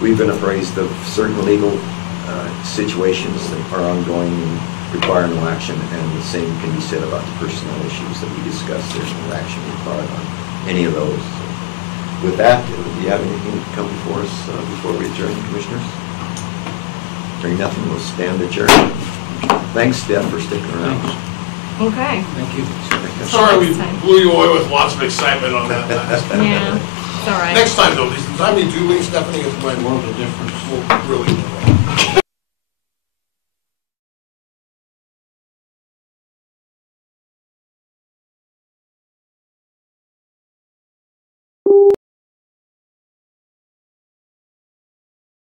We've been appraised of certain legal situations that are ongoing and require no action, and the same can be said about the personnel issues that we discussed. There's no action required on any of those. With that, do you have anything to come before us before we adjourn, Commissioners? Hearing nothing, we'll stand adjourned. Thanks, Steph, for sticking around. Okay. Thank you. Sorry we blew you away with lots of excitement on that last. Yeah, it's all right. Next time though, the time you do leave, Stephanie, is when World of difference. we'll really.